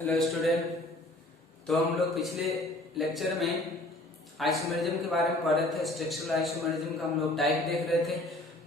Hello student. तो हम लोग पिछले लेक्चर में आइसोमेरिज्म के बारे में पढ़ रहे थे। स्ट्रक्चरल आइसोमेरिज्म का हम लोग टाइप देख रहे थे।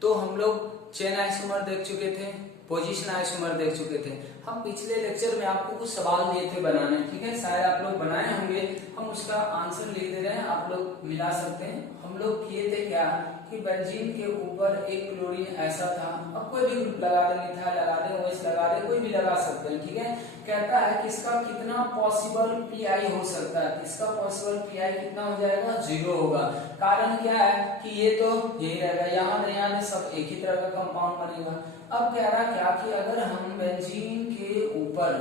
तो हम लोग चेन आइसोमर देख चुके थे, पोजीशन आइसोमर देख चुके थे। हम पिछले लेक्चर में आपको कुछ सवाल दिए थे बनाने, ठीक है, शायद आप लोग बनाए होंगे। हम उसका आंसर लिख दे रहे हैं, आप लोग मिला सकते हैं। हम लोग किए थे क्या कि बेंजीन के ऊपर एक क्लोरीन ऐसा था। अब कोई भी ग्रुप लगा दे, मिथाइल लगा दे, ओएच लगा दे, कोई भी लगा सकते हैं, ठीक है। कहता है कि इसका कितना पॉसिबल पीआई हो सकता है। इसका पॉसिबल पीआई कितना हो जाएगा? 0 होगा। कारण क्या है कि ये तो यही रहेगा, यहाँ सब एक ही तरह का कंपाउंड बनेगा। अब कह रहा क्या कि अगर हम बेंजीन के ऊपर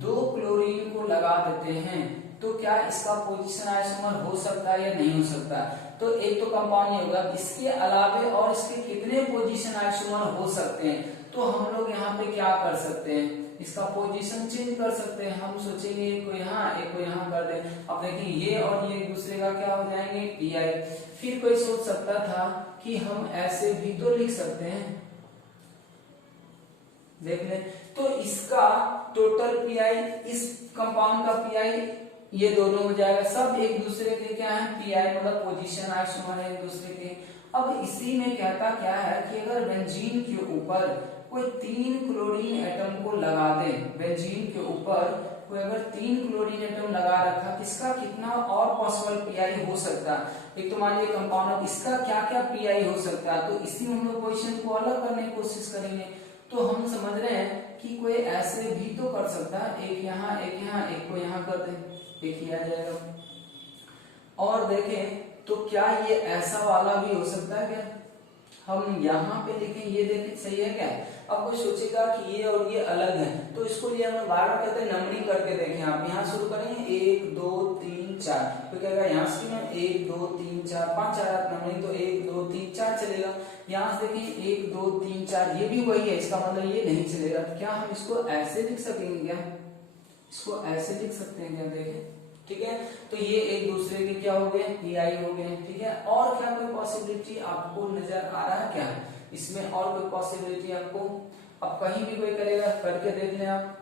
2 क्लोरीन को लगा देते हैं तो क्या इसका पोजीशन आइसोमर हो सकता है या नहीं हो सकता? तो एक तो कंपाउंड ही होगा, इसके अलावे और इसके कितने पोजीशन आइसोमर हो सकते हैं? तो हम लोग यहाँ पे क्या कर सकते हैं, इसका पोजीशन चेंज कर सकते हैं। हम सोचेंगे एक को यहाँ एक को यहाँ कर दें। अब देखिए ये और ये एक दूसरे का क्या हो जाएंगे? पीआई। फिर कोई सोच सकता था कि हम ऐसे भी तो लिख सकते हैं, देख ले। तो इसका टोटल पीआई, इस कंपाउंड का पीआई ये दोनों हो जाएगा। सब एक दूसरे के क्या है? पीआई, मतलब पोजीशन आइसोमर है एक दूसरे के। अब इसी में कहता क्या है कि अगर बेंजीन के ऊपर कोई 3 क्लोरीन एटम को लगा दे, बेंजीन के ऊपर कोई अगर 3 क्लोरीन एटम लगा रखा, किसका कितना और पॉसिबल पीआई हो सकता है? एक तो मान लीजिए कंपाउंड, इसका क्या क्या पीआई हो सकता है। तो इसी में हम लोग क्वेश्चन को अलग करने की कोशिश करेंगे। तो हम समझ रहे हैं कि कोई ऐसे भी तो कर सकता है, एक यहाँ एक को यहाँ कर दे, एक ही आ जाएगा। और देखें तो क्या ये ऐसा वाला भी हो सकता है क्या? हम यहाँ पे देखें, ये देखें, सही है क्या? अब कोई सोचेगा कि ये और ये अलग है, तो इसको लिए हम बार बार कहते हैं नंबरिंग करके देखें। आप यहाँ शुरू करेंगे 1 2 3 4, तो क्या 1 2 3 4 5 4 नंबरिंग, तो 1 2 3 4 चलेगा। यहाँ से देखिए 1 2 3 4, ये भी वही है, इसका मतलब ये नहीं चलेगा। तो क्या हम इसको ऐसे लिख सकेंगे क्या? इसको ऐसे लिख सकते हैं क्या? देखें, ठीक है। तो ये एक दूसरे के क्या हो गए? पीआई हो गए, ठीक है। और क्या कोई पॉसिबिलिटी आपको नजर आ रहा है क्या इसमें? और कोई पॉसिबिलिटी आपको? अब कहीं भी कोई करेगा, करके देख लें आप।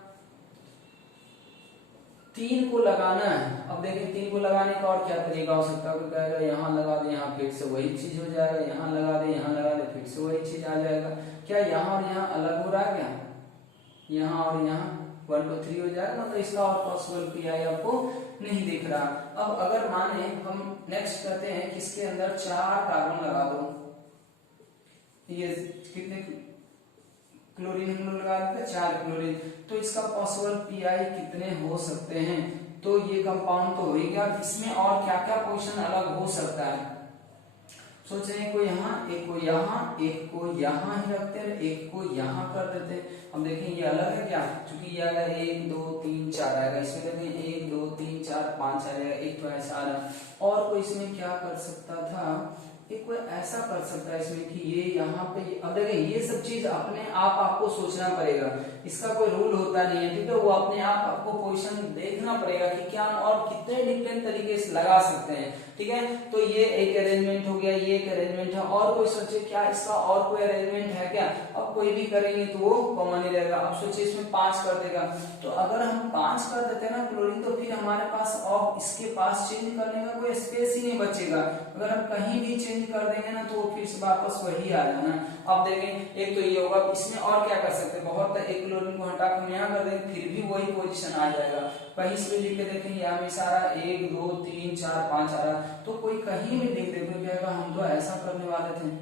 3 को लगाना है। अब देखिए 3 को लगाने का और क्या तरीका हो सकता है? कोई कहेगा यहाँ लगा दे, यहाँ फिर से वही चीज हो जाएगा, यहाँ लगा दे, यहाँ लगा दे, फिर से वही चीज आ जाएगा। क्या यहाँ और यहाँ अलग हो रहा है क्या? यहाँ और यहाँ 1 2 3 हो जाएगा, मतलब इसका और पॉसिबल पीआई आपको नहीं दिख रहा। अब अगर माने हम नेक्स्ट करते हैं कि इसके अंदर 4 कार्बन लगा दो, ये कितने क्लोरीन हम लोग लगा देते हैं? 4 क्लोरीन। तो इसका पॉसिबल पीआई कितने हो सकते हैं? तो ये कंपाउंड तो हो ही गया। इसमें और क्या क्या पोजीशन अलग हो सकता है? सोच रहे हैं को यहाँ, एक को यहाँ, एक को यहाँ ही रखते हैं, एक को यहाँ कर देते हैं। अब देखें ये अलग है क्या? क्योंकि ये आएगा 1 2 3 4 आएगा, इसमें देखें 1 2 3 4 5 आ जाएगा, एक तो ऐसा आ रहा। और कोई इसमें क्या कर सकता था? एक कोई ऐसा कर सकता है इसमें कि ये यहाँ पे, अब देखें ये सब चीज अपने आप आपको सोचना पड़ेगा, इसका कोई रूल होता नहीं है, ठीक है। वो अपने आप आपको पोजीशन देखना पड़ेगा कि क्या हम और कितने डिफरेंट तरीके से लगा सकते हैं, ठीक है। तो ये एक अरेंजमेंट हो गया, ये एक अरेंजमेंट है। और कोई सोचे क्या इसका और कोई अरेंजमेंट है क्या? अब कोई भी करेंगे तो वो कॉमन ही रहेगा। अब सोचिए इसमें 5 कर देगा, तो अगर हम 5 कर देते हैं ना क्लोरीन, तो फिर हमारे पास और इसके पास चेंज करने का कोई स्पेस ही नहीं बचेगा। अगर हम कहीं भी चेंज कर देंगे ना तो फिर से वापस वही आ जाना। अब देखें एक तो ये होगा, इसमें और क्या कर सकते हैं? बहुत, एक क्लोरीन को हटा कर यहाँ कर देंगे, फिर भी वही पोजीशन आ जाएगा। कहीं इसमें लिख के देखें, यहाँ में सारा 1 2 3 4 5 आ रहा, तो कोई कहीं भी लिख दे, कोई कहेगा हम तो ऐसा करने वाले थे,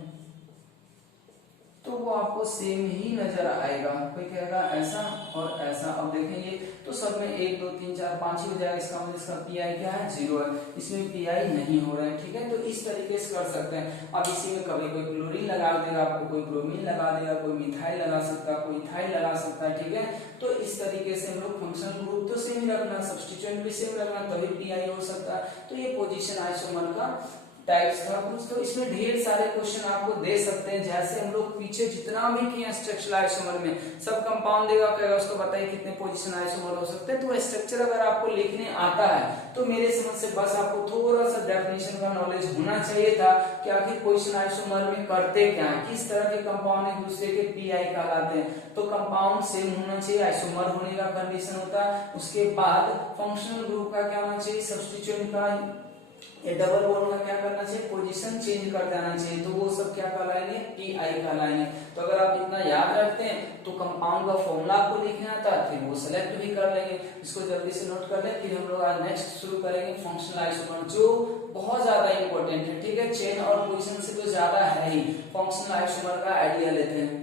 तो वो आपको सेम ही नजर आएगा। कोई कहेगा ऐसा और ऐसा। अब देखें ये तो सब में 1 2 3 4 5 ही हो जाएगा, इसका मतलब इसका पीआई क्या है? 0 है, इसमें पीआई नहीं हो रहा है, ठीक है। तो इस तरीके से कर सकते हैं। अब इसी में कभी कोई क्लोरीन लगा देगा आपको, कोई ब्रोमीन लगा देगा, कोई मिथाइल लगा सकता है, कोई इथाइल लगा सकता है, ठीक है। तो इस तरीके से हम लोग फंक्शनल ग्रुप तो सेम रखना, सब्स्टिट्यूएंट भी सेम रखना, तभी पीआई हो सकता है। तो ये पोजीशन आइसोमर का टाइप्स का कुछ, तो इसमें ढेर सारे क्वेश्चन आपको दे सकते हैं। जैसे हम लोग पीछे जितना भी किए स्ट्रक्चरल आइसोमर में, सब कंपाउंड देगा, कहेगा उसको बताइए कितने पोजीशन आइसोमर हो सकते हैं। तो स्ट्रक्चर अगर आपको लिखने आता है तो मेरे समझ से बस आपको थोड़ा सा डेफिनेशन का नॉलेज होना चाहिए था कि आखिर पोजीशन आइसोमर में करते क्या है, किस तरह के कंपाउंड एक दूसरे के पीआई कहलाते हैं। तो कंपाउंड सेम होना चाहिए, आइसोमर होने का कंडीशन होता है। उसके बाद फंक्शनल ग्रुप का क्या होना चाहिए, सब्स्टिट्यूएंट का, ये डबल बॉन्ड का क्या करना चाहिए, पोजीशन चेंज कर देना चाहिए। तो वो सब क्या कहलाएंगे, पीआई कहलाएंगे। तो अगर आप इतना याद रखते हैं तो कंपाउंड का फॉर्मूला आपको लिखना आता है, फिर वो सेलेक्ट भी कर लेंगे। इसको जल्दी से नोट कर लें, फिर हम लोग आज नेक्स्ट शुरू करेंगे फंक्शनल आइसोमर, जो बहुत ज्यादा इंपॉर्टेंट है। ठीक है, चेन और पोजीशन से तो ज्यादा है ही। फंक्शनल आइसोमर का आइडिया लेते हैं।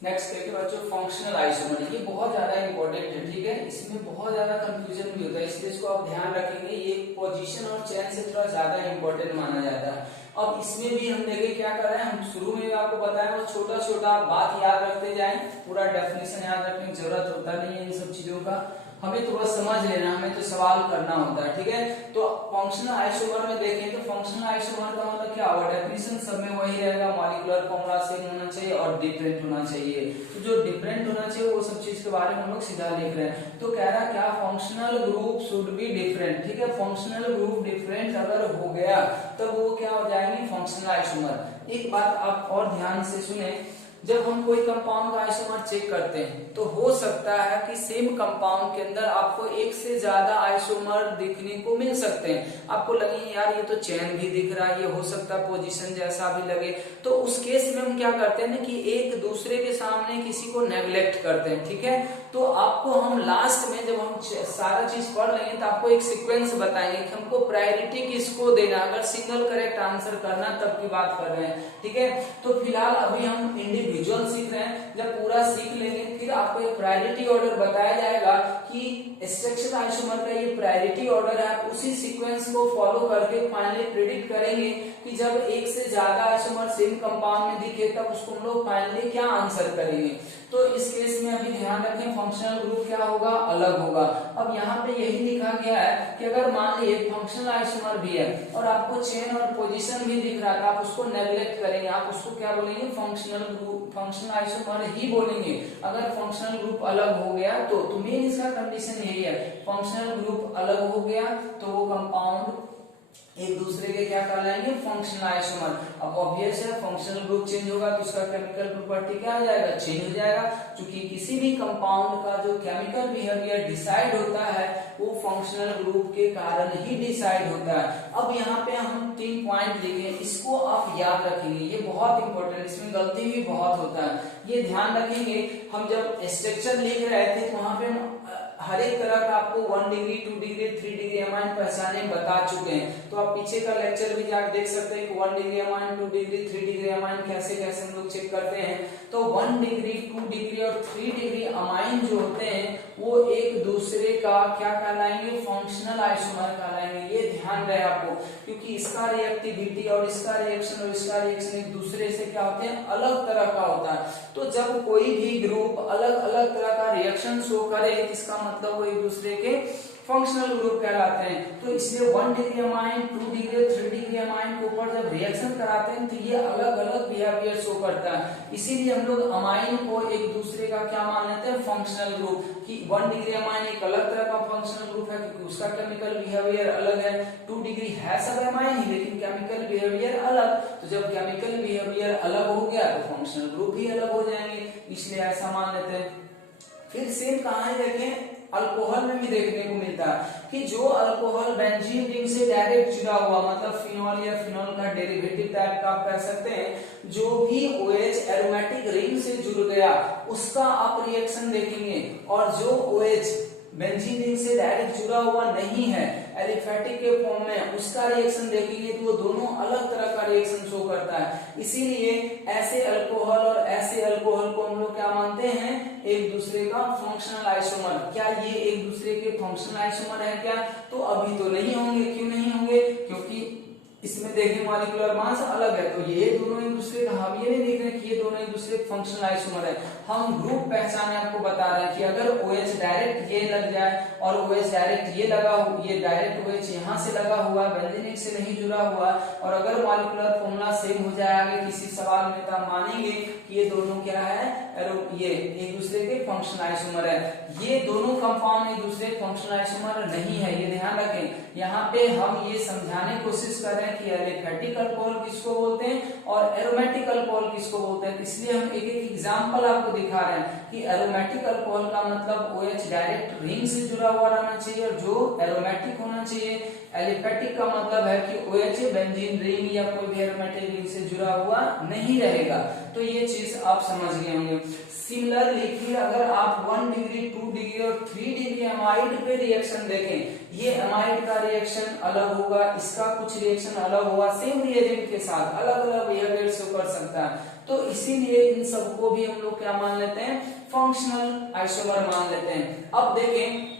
नेक्स्ट देखिए बच्चों, फंक्शनल आइसोमर, ये बहुत ज्यादा इंपॉर्टेंट है। ठीक है, इसमें बहुत ज्यादा कंफ्यूजन भी होता है, इसलिए इसको आप ध्यान रखेंगे। ये पोजीशन और चेन से थोड़ा ज्यादा इंपॉर्टेंट माना जाता है। अब इसमें भी हम देखें क्या कर रहे हैं, हम शुरू में आपको बताया वो छोटा छोटा बात याद रखते जाएं, पूरा डेफिनेशन याद रखने की जरूरत होता नहीं है इन सब चीजों का, हमें थोड़ा समझ लेना, हमें तो सवाल करना होता है। ठीक है, तो फंक्शनल आइसोमर में देखें तो फंक्शनल आइसोमर का मतलब क्या होगा, डेफिनेशन सब में वही रहेगा, मॉलिक्यूलर फॉर्मूला सेम होना चाहिए और डिफरेंट होना चाहिए। तो जो डिफरेंट होना चाहिए वो सब चीज के बारे में हम लोग सीधा लिख रहे हैं। तो कह रहा क्या, functional group should be different. ठीक है, फंक्शनल ग्रुप डिफरेंट अगर हो गया तब वो क्या हो जाएंगे, फंक्शनल आइसोमर। एक बात आप और ध्यान से सुने, जब हम कोई कंपाउंड का आइसोमर चेक करते हैं तो हो सकता है कि सेम कंपाउंड के अंदर आपको एक से ज्यादा आइसोमर दिखने को मिल सकते हैं। आपको लगे यार ये तो चेन भी दिख रहा है, ये हो सकता है पोजीशन जैसा भी लगे, तो उस केस में हम क्या करते हैं ना कि एक दूसरे के सामने किसी को नेग्लेक्ट करते हैं। ठीक है, तो आपको हम लास्ट में जब हम सारा चीज पढ़ लेंगे तो आपको एक सीक्वेंस बताएंगे कि हमको प्रायोरिटी किसको देना, अगर सिंगल करेक्ट आंसर करना तब की बात कर रहे हैं। ठीक है, तो फिलहाल अभी हम इंडिविजुअल सीख रहे हैं, जब पूरा सीख लेंगे फिर आपको एक प्रायोरिटी ऑर्डर बताया जाएगा कि स्ट्रक्चरल आइसोमर का ये प्रायोरिटी ऑर्डर है। उसी सीक्वेंस को फॉलो करके फाइनली प्रेडिक्ट करेंगे कि जब एक से ज्यादा आइसोमर सेम कंपाउंड में दिखे तब उसको हम लोग फाइनली क्या आंसर करेंगे। तो इस केस में अभी ध्यान रखें, फंक्शनल ग्रुप क्या होगा, अलग होगा। अब यहाँ पे यही लिखा गया है कि अगर मान लीजिए फंक्शनल आइसोमर भी है और आपको चेन और पोजीशन भी दिख रहा था, आप उसको नेग्लेक्ट करेंगे, आप उसको क्या बोलेंगे, फंक्शनल ग्रुप, फंक्शनल आइसोमर ही बोलेंगे। अगर फंक्शनल ग्रुप अलग हो गया तो मेन इसका कंडीशन यही है, फंक्शनल ग्रुप अलग हो गया तो वो कंपाउंड एक दूसरे के क्या कहलाएंगे, फंक्शनल आइसोमर। अब ऑब्वियस है फंक्शनल ग्रुप चेंज होगा तो उसका केमिकल प्रॉपर्टी क्या आ जाएगा, चेंज हो जाएगा। क्योंकि किसी भी कंपाउंड का जो केमिकल बिहेवियर डिसाइड होता है वो फंक्शनल ग्रुप के कारण ही डिसाइड होता है। अब यहाँ पे हम 3 पॉइंट लिखे, इसको आप याद रखेंगे, ये बहुत इंपॉर्टेंट, इसमें गलती भी बहुत होता है, ये ध्यान रखेंगे। हम जब स्ट्रक्चर लिख रहे थे तो वहां पे हर एक तरह का आपको 1 डिग्री 2 डिग्री 3 डिग्री अमाइन पहचाने बता चुके हैं। तो आप पीछे का लेक्चर भी जाकर देख सकते हैं कि 1 degree amine, 2 degree 3 degree amine कैसे कैसे हम लोग चेक करते हैं। तो 1 डिग्री 2 डिग्री और 3 डिग्री अमाइन जो होते हैं वो एक दूसरे का क्या कहलाएंगे, फंक्शनल आइसोमर कहलाएंगे। ये ध्यान रहे आपको, क्योंकि इसका रिएक्टिविटी और इसका रिएक्शन एक दूसरे से क्या होते हैं, अलग तरह का होता है। तो जब कोई भी ग्रुप अलग अलग तरह का रिएक्शन शो करे इसका मतलब वो एक दूसरे के फंक्शनल ग्रुप कहलाते हैं। तो इसलिए 1 degree amine, 2 degree, 3 degree amine के ऊपर जब रिएक्शन कराते हैं तो ये अलग अलग बिहेवियर शो करता है। इसीलिए हम लोग अमाइन को एक दूसरे का क्या मान लेते हैं, फंक्शनल ग्रुप। कि 1 डिग्री अमाइन एक अलग तरह का फंक्शनल ग्रुप है क्योंकि उसका केमिकल बिहेवियर अलग है। 2 डिग्री है सब अमाइन ही लेकिन केमिकल बिहेवियर अलग। तो जब केमिकल बिहेवियर अलग हो गया तो फंक्शनल ग्रुप भी अलग हो जाएंगे, इसलिए ऐसा मान लेते हैं। फिर सेम कहां देखें, अल्कोहल में भी देखने को मिलता है कि जो अल्कोहल बेंजीन रिंग से डायरेक्ट जुड़ा हुआ, मतलब फिनॉल या फिनॉल का डेरिवेटिव टाइप का आप कह सकते हैं, जो भी OH एरोमेटिक रिंग से जुड़ गया उसका आप रिएक्शन देखेंगे। और जो OH बेंजीन रिंग से डायरेक्ट जुड़ा हुआ नहीं है, एलिफेटिक के फॉर्म में, उसका रिएक्शन देखेंगे तो वो दोनों अलग तरह का रिएक्शन शो करता है। इसीलिए ऐसे अल्कोहल और ऐसे अल्कोहल को हम लोग क्या मानते हैं, एक दूसरे का फंक्शनल आइसोमर। क्या ये एक दूसरे के फंक्शनल आइसोमर है क्या, तो अभी तो नहीं होंगे। क्यों नहीं होंगे, क्योंकि इसमें देखें मॉलिक्यूलर मास अलग है, तो ये दोनों एक दूसरे का, हम ये नहीं देख रहे कि ये दोनों एक दूसरे फंक्शनल आइसोमर है, हम ग्रुप पहचाने आपको बता रहे हैं कि अगर OH डायरेक्ट ये लग जाए और OH डायरेक्ट ये लगा हो, ये डायरेक्ट OH यहाँ से लगा हुआ, बेंजीन से नहीं जुड़ा हुआ, और अगर मॉलिक्यूलर फॉर्मूला सेम हो जाए आगे किसी सवाल में, तब मानेंगे कि ये दोनों क्या है, ये एक दूसरे के फंक्शनल आइसोमर है। ये दोनों कंपाउंड एक दूसरे के फंक्शनल आइसोमर नहीं है, ये ध्यान रखें। यहाँ पे हम ये समझाने की कोशिश कर रहे हैं कि एलिफेटिक अल्कोहल किसको बोलते हैं और एरोमेटिक अल्कोहल किसको बोलते हैं, इसलिए हम एक एक एग्जांपल आपको दिखा रहे हैं कि एरोमेटिक अल्कोहल का मतलब OH डायरेक्ट रिंग से जुड़ा हुआ रहना चाहिए और जो एरोमेटिक होना चाहिए। एलिफेटिक का मतलब है कि OH बेंजीन रिंग या कोई भी एरोमेटिक रिंग से जुड़ा हुआ नहीं रहेगा। तो ये चीज आप समझ गए होंगे। सिमिलरली फिर अगर आप 1 डिग्री 2 डिग्री और 3 डिग्री एमाइड पे रिएक्शन देखें, ये एमाइड का रिएक्शन अलग होगा, इसका कुछ रिएक्शन अलग होगा, सेम रिएजेंट के साथ अलग अलग बिहेवियर से कर सकता है। तो इसीलिए इन सबको भी हम लोग क्या मान लेते हैं, फंक्शनल आइसोमर मान लेते हैं। अब देखें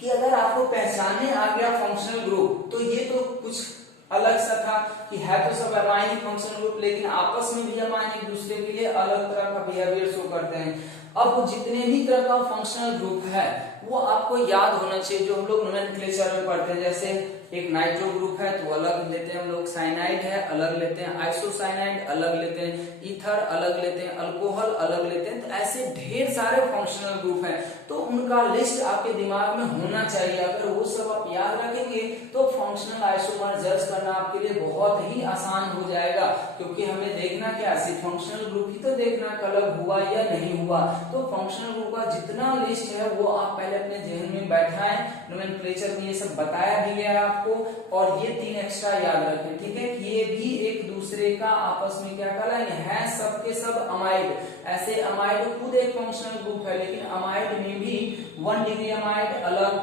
कि अगर आपको पहचाने आ गया फंक्शनल ग्रुप, तो ये तो कुछ अलग सा था कि है तो सब अमाइन फंक्शनल ग्रुप, लेकिन आपस में भी अमाइन एक दूसरे के लिए अलग तरह का बिहेवियर शो करते हैं। अब जितने भी तरह का फंक्शनल ग्रुप है वो आपको याद होना चाहिए, जो हम लोग नोमेनक्लेचर में पढ़ते हैं। जैसे एक नाइट्रो ग्रुप है तो अलग लेते हैं हम लोग, साइनाइड है अलग लेते हैं, आइसोसाइनाइड अलग लेते हैं, ईथर अलग लेते हैं, अल्कोहल अलग लेते हैं। तो ऐसे ढेर सारे फंक्शनल ग्रुप हैं, तो उनका लिस्ट आपके दिमाग में होना चाहिए। अगर वो सब आप याद रखेंगे तो फंक्शनल आइसोमर जज करना आपके लिए बहुत ही आसान हो जाएगा, क्योंकि हमें देखना क्या है, सिर्फ फंक्शनल ग्रुप ही तो देखना अलग हुआ या नहीं हुआ। तो फंक्शनल ग्रुप का जितना लिस्ट है वो आप पहले अपने जहन में बैठाएं। नोमेनक्लेचर में ये सब बताया भी गया आपको, और ये 3 एक्स्ट्रा याद रखें, ठीक है। ये भी एक दूसरे का आपस में क्या कहलाएंगे, है सबके सब अमाइड। ऐसे अमाइड खुद एक फंक्शनल ग्रुप है, लेकिन अमाइड में भी 1 डिग्री अमाइड अलग,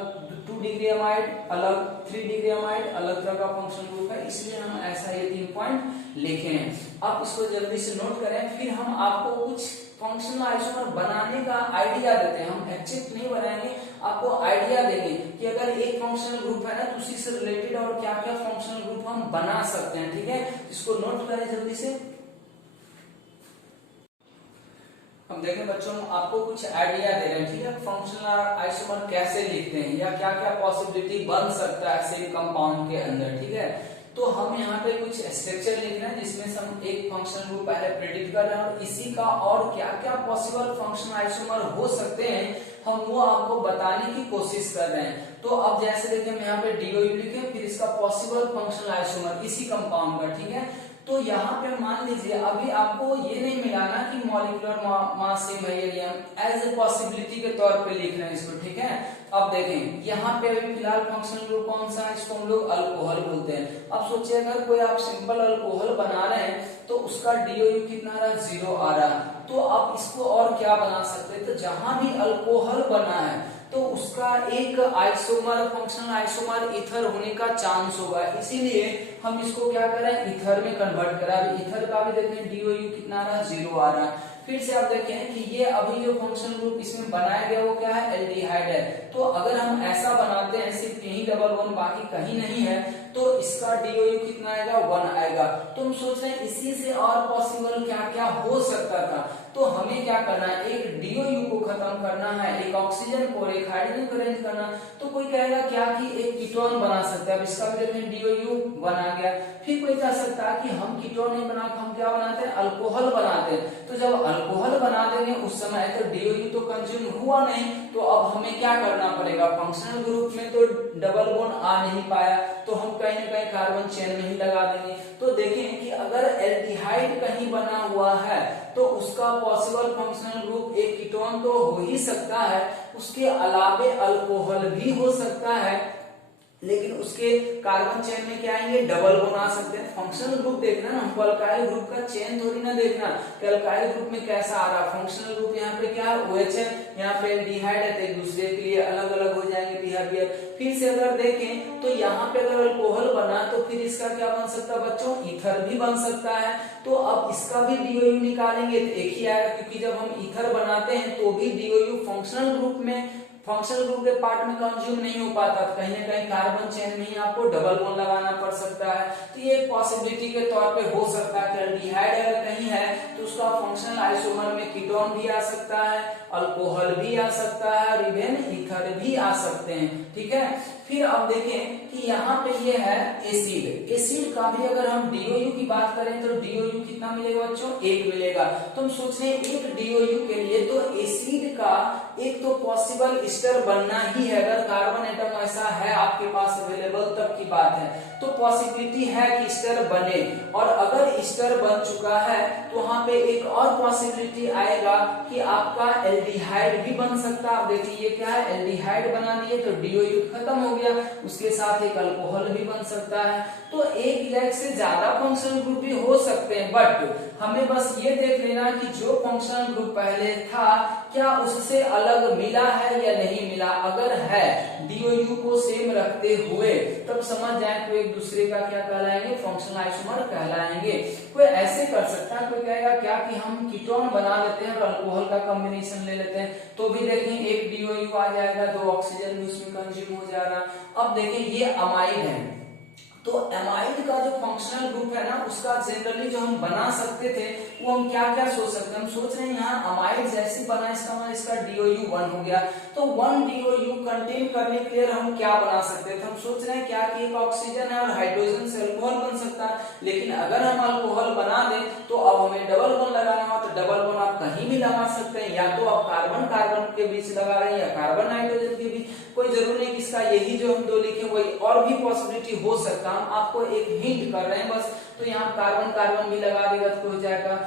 2 डिग्री अमाइड अलग, 3 डिग्री अमाइड अलग तरह का फंक्शनल ग्रुप है, इसलिए हम ऐसा ये 3 पॉइंट लिखे हैं। आप इसको जल्दी से नोट करें, फिर हम आपको कुछ फंक्शनल आइसोमर बनाने का आइडिया देते हैं। हम एग्जैक्ट नहीं बनाएंगे, आपको आइडिया देंगे कि अगर एक फंक्शनल ग्रुप है ना तो उसी से रिलेटेड और क्या क्या फंक्शनल ग्रुप हम बना सकते हैं, ठीक है। इसको नोट करें जल्दी से। हम देखें बच्चों, आपको कुछ आइडिया दे रहे हैं, ठीक है, फंक्शनल आइसोमर कैसे लिखते हैं या क्या क्या पॉसिबिलिटी बन सकता है ऐसे कंपाउंड के अंदर, ठीक है। तो हम यहाँ पे कुछ स्ट्रक्चर लिख रहे हैं जिसमें से हम एक फंक्शनल ग्रुप पहले प्रेडिक्ट कर रहे हैं, और इसी का और क्या क्या पॉसिबल फंक्शनल आइसोमर हो सकते हैं हम वो आपको बताने की कोशिश कर रहे हैं। तो अब जैसे देखिए हम यहाँ पे DOU लिखे, फिर इसका पॉसिबल फंक्शनल आइसोमर इसी कंपाउंड का, ठीक है। तो यहाँ पे मान लीजिए अभी आपको ये नहीं मिलाना कि मॉलिक्यूलर मास सेम है, ये हम एज ए पॉसिबिलिटी के तौर पे लिख रहे हैं इसको, ठीक है। अब देखें यहाँ पे अभी फिलहाल फंक्शनल ग्रुप कौन सा है, इसको हम लोग अल्कोहल बोलते हैं। अब सोचिए अगर कोई आप सिंपल अल्कोहल बना रहे हैं तो उसका DOU कितना आ रहा है, 0 आ रहा है। तो आप इसको और क्या बना सकते हैं, तो जहां भी अल्कोहल बना है तो उसका एक आइसोमर, फंक्शनल आइसोमर ईथर होने का चांस होगा, इसीलिए हम इसको क्या करें, ईथर में कन्वर्ट करा। ईथर का भी देखें DOU कितना आ रहा है, 0 आ रहा है। फिर से आप देखें कि ये अभी जो फंक्शनल ग्रुप इसमें बनाया गया वो क्या है, एल्डिहाइड है। तो अगर हम ऐसा बनाते हैं सिर्फ यही डबल वन बाकी कहीं नहीं है, तो इसका DOU कितना आएगा, 1 आएगा। तो हम सोच रहे हैं इसी से और पॉसिबल क्या क्या हो सकता था। तो हमें क्या करना है, एक DOU को खत्म करना है, एक ऑक्सीजन को, एक हाइड्रोजन को अरेंज करना। तो कोई कहेगा क्या कि एक कीटोन बना सकते हैं, अब इसका भी देखें DOU बना गया। फिर कोई कह सकता है कि हम कीटोन नहीं बना, हम क्या बनाते हैं, अल्कोहल बनाते हैं। तो जब अल्कोहल बना देंगे उस समय तो DOU तो कंज्यूम हुआ नहीं, तो अब हमें क्या करना पड़ेगा, फंक्शनल ग्रुप में तो डबल बॉन्ड आ नहीं पाया, तो हम कहीं ना कहीं कार्बन चेन में ही लगा देंगे। तो देखें कि अगर एल्डिहाइड कहीं बना हुआ है तो उसका पॉसिबल फंक्शनल ग्रुप एक कीटोन तो हो ही सकता है, उसके अलावे अल्कोहल भी हो सकता है, लेकिन उसके कार्बन चेन में क्या आएंगे, डबल बॉन्ड आ सकते हैं। फंक्शनल ग्रुप देखना ना, हमको अल्काइल ग्रुप का चेन थोड़ी ना देखना कि अल्काइल ग्रुप में कैसा आ रहा। फंक्शनल ग्रुप यहाँ पे क्या है, OH है, यहाँ पे एल्डिहाइड है, तो एक दूसरे के लिए अलग अलग हो जाएंगे बिहेवियर। फिर से अगर देखें तो यहाँ पे अगर अल्कोहल बना तो फिर इसका क्या बन सकता है बच्चों, ईथर भी बन सकता है। तो अब इसका भी DOU निकालेंगे तो एक ही आएगा, क्योंकि जब हम ईथर बनाते हैं तो भी DOU फंक्शनल ग्रुप में फंक्शनल ग्रुप के पार्ट में कंज्यूम नहीं हो पाता, तो कहीं ना कहीं कार्बन चेन में ही आपको डबल बॉन्ड लगाना पड़ सकता है। तो ये पॉसिबिलिटी के तौर पे हो सकता है कि एल्डिहाइड अगर कहीं है तो उसका फंक्शनल आइसोमर में कीटोन भी आ सकता है, अल्कोहल भी आ सकता है और इवन ईथर भी आ सकते हैं। ठीक है, फिर अब देखें कि यहाँ पे ये है एसिड। एसिड का भी अगर हम डीओयू की बात करें तो डीओयू कितना मिलेगा बच्चों, 1 मिलेगा। तो हम सोच रहे हैं एक डीओयू के लिए तो एसिड का एक तो पॉसिबल ईस्टर बनना ही है, अगर कार्बन एटम ऐसा है आपके पास अवेलेबल तब की बात है, तो पॉसिबिलिटी है कि ईस्टर बने। और अगर ईस्टर बन चुका है तो वहां पे एक और पॉसिबिलिटी आएगा कि आपका एल्डिहाइड भी बन सकता है। आप देखिए ये क्या है, एल्डिहाइड बना दिए तो डीओयू खत्म हो गया, उसके साथ एक अल्कोहल भी बन सकता है। तो एक या एक से ज्यादा फंक्शनल ग्रुप भी हो सकते हैं, बट हमें बस ये देख लेना कि जो फंक्शनल ग्रुप पहले था क्या उससे अलग मिला है या नहीं मिला। अगर है डीओयू को सेम रखते हुए तब समझ जाए तो एक दूसरे का क्या कहलाएंगे, फंक्शनल आइसोमर कहलाएंगे। कोई ऐसे कर सकता है, कोई कहेगा क्या कि हम कीटोन बना लेते हैं और अल्कोहल का कॉम्बिनेशन ले लेते हैं, तो भी देखें एक डीओयू आ जाएगा, 2 ऑक्सीजन भी उसमें कंज्यूम हो जाएगा। अब देखें ये अमाइड है, तो एमाइड का जो फंक्शनल ग्रुप है ना उसका जनरली जो हम बना सकते थे वो हम क्या क्या सोच सकते हैं। हम सोच रहे हैं यहाँ अमाइड जैसे बना, इसका मतलब इसका डीओयू 1 हो गया, तो 1 डीओयू कंटेन करने के लिए हम क्या बना सकते थे। हम सोच रहे हैं क्या कि एक ऑक्सीजन है और हाइड्रोजन से अल्कोहल बन सकता है, लेकिन अगर हम अल्कोहल बना दें तो अब हमें डबल बॉन्ड लगाना हो, तो डबल बॉन्ड आप कहीं भी लगा सकते हैं, या तो आप कार्बन कार्बन के बीच लगा रहे हैं या कार्बन नाइट्रोजन के बीच, कोई जरूरी नहीं कि इसका यही जो हम 2 लिखे वही, और भी पॉसिबिलिटी हो सकता है। हम आपको एक हिंट कर रहे हैं बस। तो यहाँ कार्बन कार्बन भी लगा देगा तो हो जाएगा,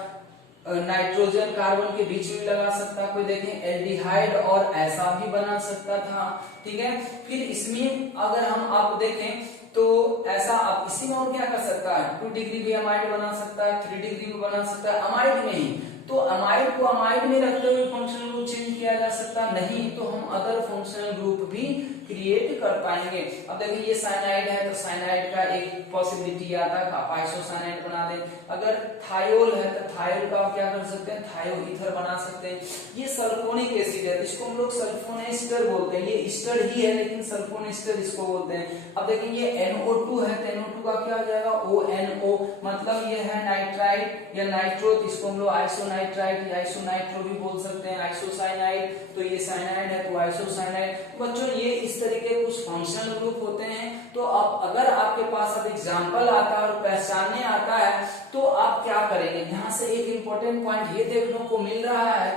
नाइट्रोजन कार्बन के बीच में लगा सकता, कोई देखें एल्डिहाइड और ऐसा भी बना सकता था। ठीक है, फिर इसमें अगर हम आप देखें तो ऐसा आप इसी में और क्या कर सकता है, 2 डिग्री भी अमाइड बना सकता है, 3 डिग्री भी बना सकता है अमाइड में ही। तो अमाइड को अमाइड में रखते हुए फंक्शनल ग्रुप चेंज किया जा सकता नहीं, तो हम अदर फंक्शनल ग्रुप भी क्रिएट कर पाएंगे। अब देखिए ये साइनाइड है तो साइनाइड का एक पॉसिबिलिटी आता है आप आइसोसाइनाइड बना दें। अगर थायोल है तो थायोल का आप क्या कर सकते हैं, थायो ईथर बना सकते हैं। ये सल्फोनिक एसिड है, इसको हम लोग सल्फोन एस्टर बोलते हैं, ये ईस्टर ही है लेकिन सल्फोन एस्टर इसको बोलते हैं। अब देखिए ये NO2 है तो NO2 का क्या हो जाएगा, ONO, मतलब ये है नाइट्राइड या नाइट्रो, इसको हम लोग आइसोनाइट्राइड या आइसोनाइट्रो भी बोल सकते हैं। आइसोसाइनाइड तो ये साइनाइड है तो आइसोसाइनाइड। बच्चों ये इस तरीके कुछ फंक्शनल ग्रुप होते हैं। तो अब अगर आपके पास अब एग्जांपल आता है और पहचानने आता है तो आप क्या करेंगे, यहाँ से एक इंपॉर्टेंट पॉइंट ये देखने को मिल रहा है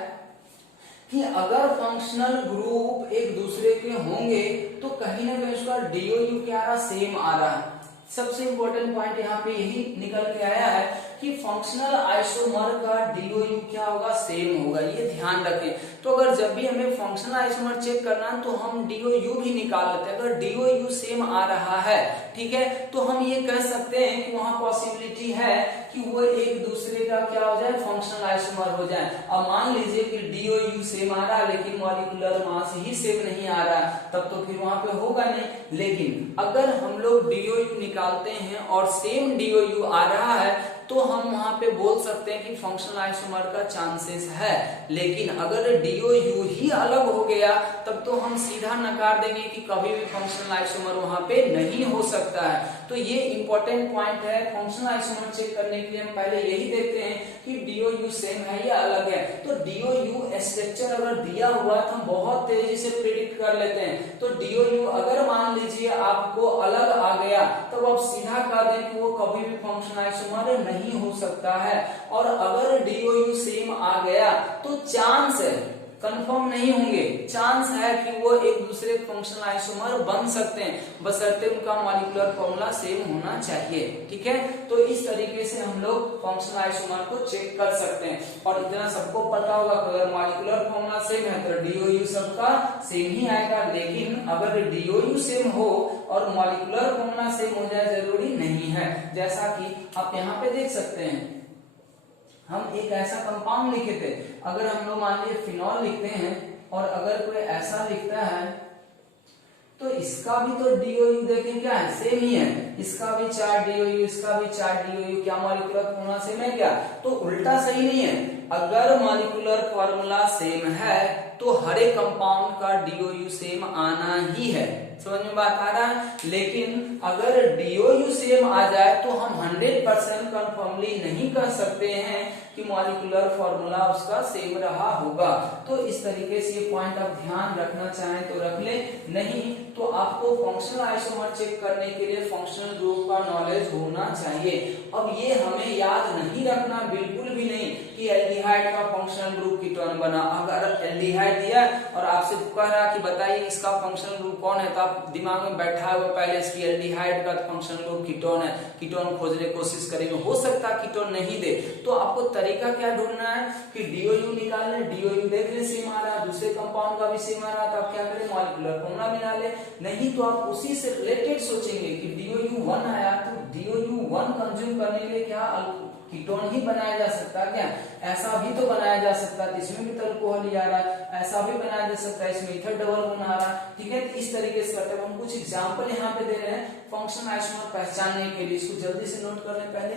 कि अगर फंक्शनल ग्रुप एक दूसरे के होंगे तो कहीं ना कहीं उसका डीओयू क्या आ रहा, सेम आ रहा है। सबसे इंपॉर्टेंट पॉइंट यहाँ पे यही निकल के आया है कि फंक्शनल आइसोमर का डीओयू क्या होगा, सेम होगा, ये ध्यान रखें। तो अगर जब भी हमें फंक्शनल आइसोमर चेक करना है तो हम डीओयू भी निकाल लेते हैं। अगर डीओयू सेम आ रहा है, ठीक है, तो हम ये कह सकते हैं कि वहां पॉसिबिलिटी है कि वो एक दूसरे का क्या हो जाए, फंक्शनल आइसोमर हो जाए। अब मान लीजिए कि डीओयू सेम आ रहा है लेकिन मॉलिक्यूलर मास ही सेम नहीं आ रहा, तब तो फिर वहां पे होगा नहीं। लेकिन अगर हम लोग डीओयू निकालते हैं और सेम डीओयू आ रहा है तो हम वहां पे बोल सकते हैं कि फंक्शनल आइसोमर का चांसेस है। लेकिन अगर डीओयू ही अलग हो गया तब तो हम सीधा नकार देंगे कि कभी भी फंक्शनल आइसोमर वहां पे नहीं हो सकता है। तो ये इंपॉर्टेंट पॉइंट है। फंक्शनल आइसोमर चेक करने के लिए हम पहले यही देखते हैं कि डीओयू सेम है या अलग है। तो डीओयू स्ट्रक्चर अगर दिया हुआ तो हम बहुत तेजी से प्रिडिक्ट कर लेते हैं। तो डीओयू अगर मान लीजिए आपको अलग आ गया तब आप सीधा कर दें कि वो कभी भी फंक्शनल आइसोमर नहीं हो सकता है। और अगर डीओयू सेम आ गया तो चांस है, कंफर्म नहीं होंगे, चांस है कि वो एक दूसरे फंक्शनल आइसोमर बन सकते हैं, बशर्ते उनका मॉलिक्यूलर फॉर्मूला सेम होना चाहिए। ठीक है, तो इस तरीके से हम लोग फंक्शनल आइसोमर को चेक कर सकते हैं। और इतना सबको पता होगा कि अगर मॉलिक्यूलर फॉर्मूला सेम है तो डीओयू सबका सेम ही आएगा। लेकिन अगर डीओयू सेम हो और मॉलिक्यूलर फॉर्मूला सेम हो जाए जरूरी नहीं है। जैसा कि आप यहाँ पे देख सकते हैं, हम एक ऐसा कंपाउंड लिखे थे, अगर हम लोग मान लीजिए फिनॉल लिखते हैं और अगर कोई ऐसा लिखता है तो इसका भी तो डीओयू देखें क्या है, सेम ही है। इसका भी 4 डीओयू, इसका भी 4 डीओयू, क्या मॉलिक्यूलर फॉर्मूला सेम है क्या? तो उल्टा सही नहीं है। अगर मॉलिक्यूलर फॉर्मूला सेम है तो हर एक कंपाउंड का डीओयू सेम आना ही है, समझ में बात आ रहा है। लेकिन अगर डीओयू सेम आ जाए तो हम 100% कंफर्मली नहीं कर सकते हैं कि मॉलिक्यूलर फॉर्मूला उसका सेम रहा होगा। तो इस तरीके से ये पॉइंट आप ध्यान रखना चाहें तो रख ले, नहीं तो आपको फंक्शनल आइसोमर चेक करने के लिए फंक्शनल ग्रुप का नॉलेज होना चाहिए। अब ये हमें याद नहीं रखना बिल्कुल भी नहीं कि एल्डिहाइड का फंक्शनल ग्रुप कीटोन बना। अगर एल्डिहाइड दिया और आपसे कह रहा कि बताइए इसका फंक्शनल ग्रुप कौन है, तो आप दिमाग में बैठा हुआ पहले इसकी एल्डिहाइड का फंक्शनल ग्रुप कीटोन है, कीटोन खोजने की कोशिश करेंगे, हो सकता है कीटोन नहीं दे। तो आपको तरीका क्या ढूंढना है कि डीओयू निकालने, डीओयू देख ले सेम आ रहा, दूसरे कंपाउंड का भी सेम आ रहा, तो आप क्या करें मॉलिक्यूलर फॉर्मूला मिला ले। नहीं तो आप उसी से रिलेटेड सोचेंगे कि डीओयू 1 आया तो डीओयू 1 कंज्यूम करने के लिए क्या कीटोन ही बनाया जा सकता है क्या, ऐसा भी तो बनाया जा सकता है, इसमें भी तो अल्कोहल आ रहा है, ऐसा भी बनाया जा सकता है, इसमें इथर डबल बॉन्ड आ रहा है। ठीक है, तो इस तरीके से करते हैं। हम कुछ एग्जांपल यहाँ पे दे रहे हैं फंक्शनल आइसोमर पहचानने के लिए, इसको जल्दी से नोट कर लें पहले।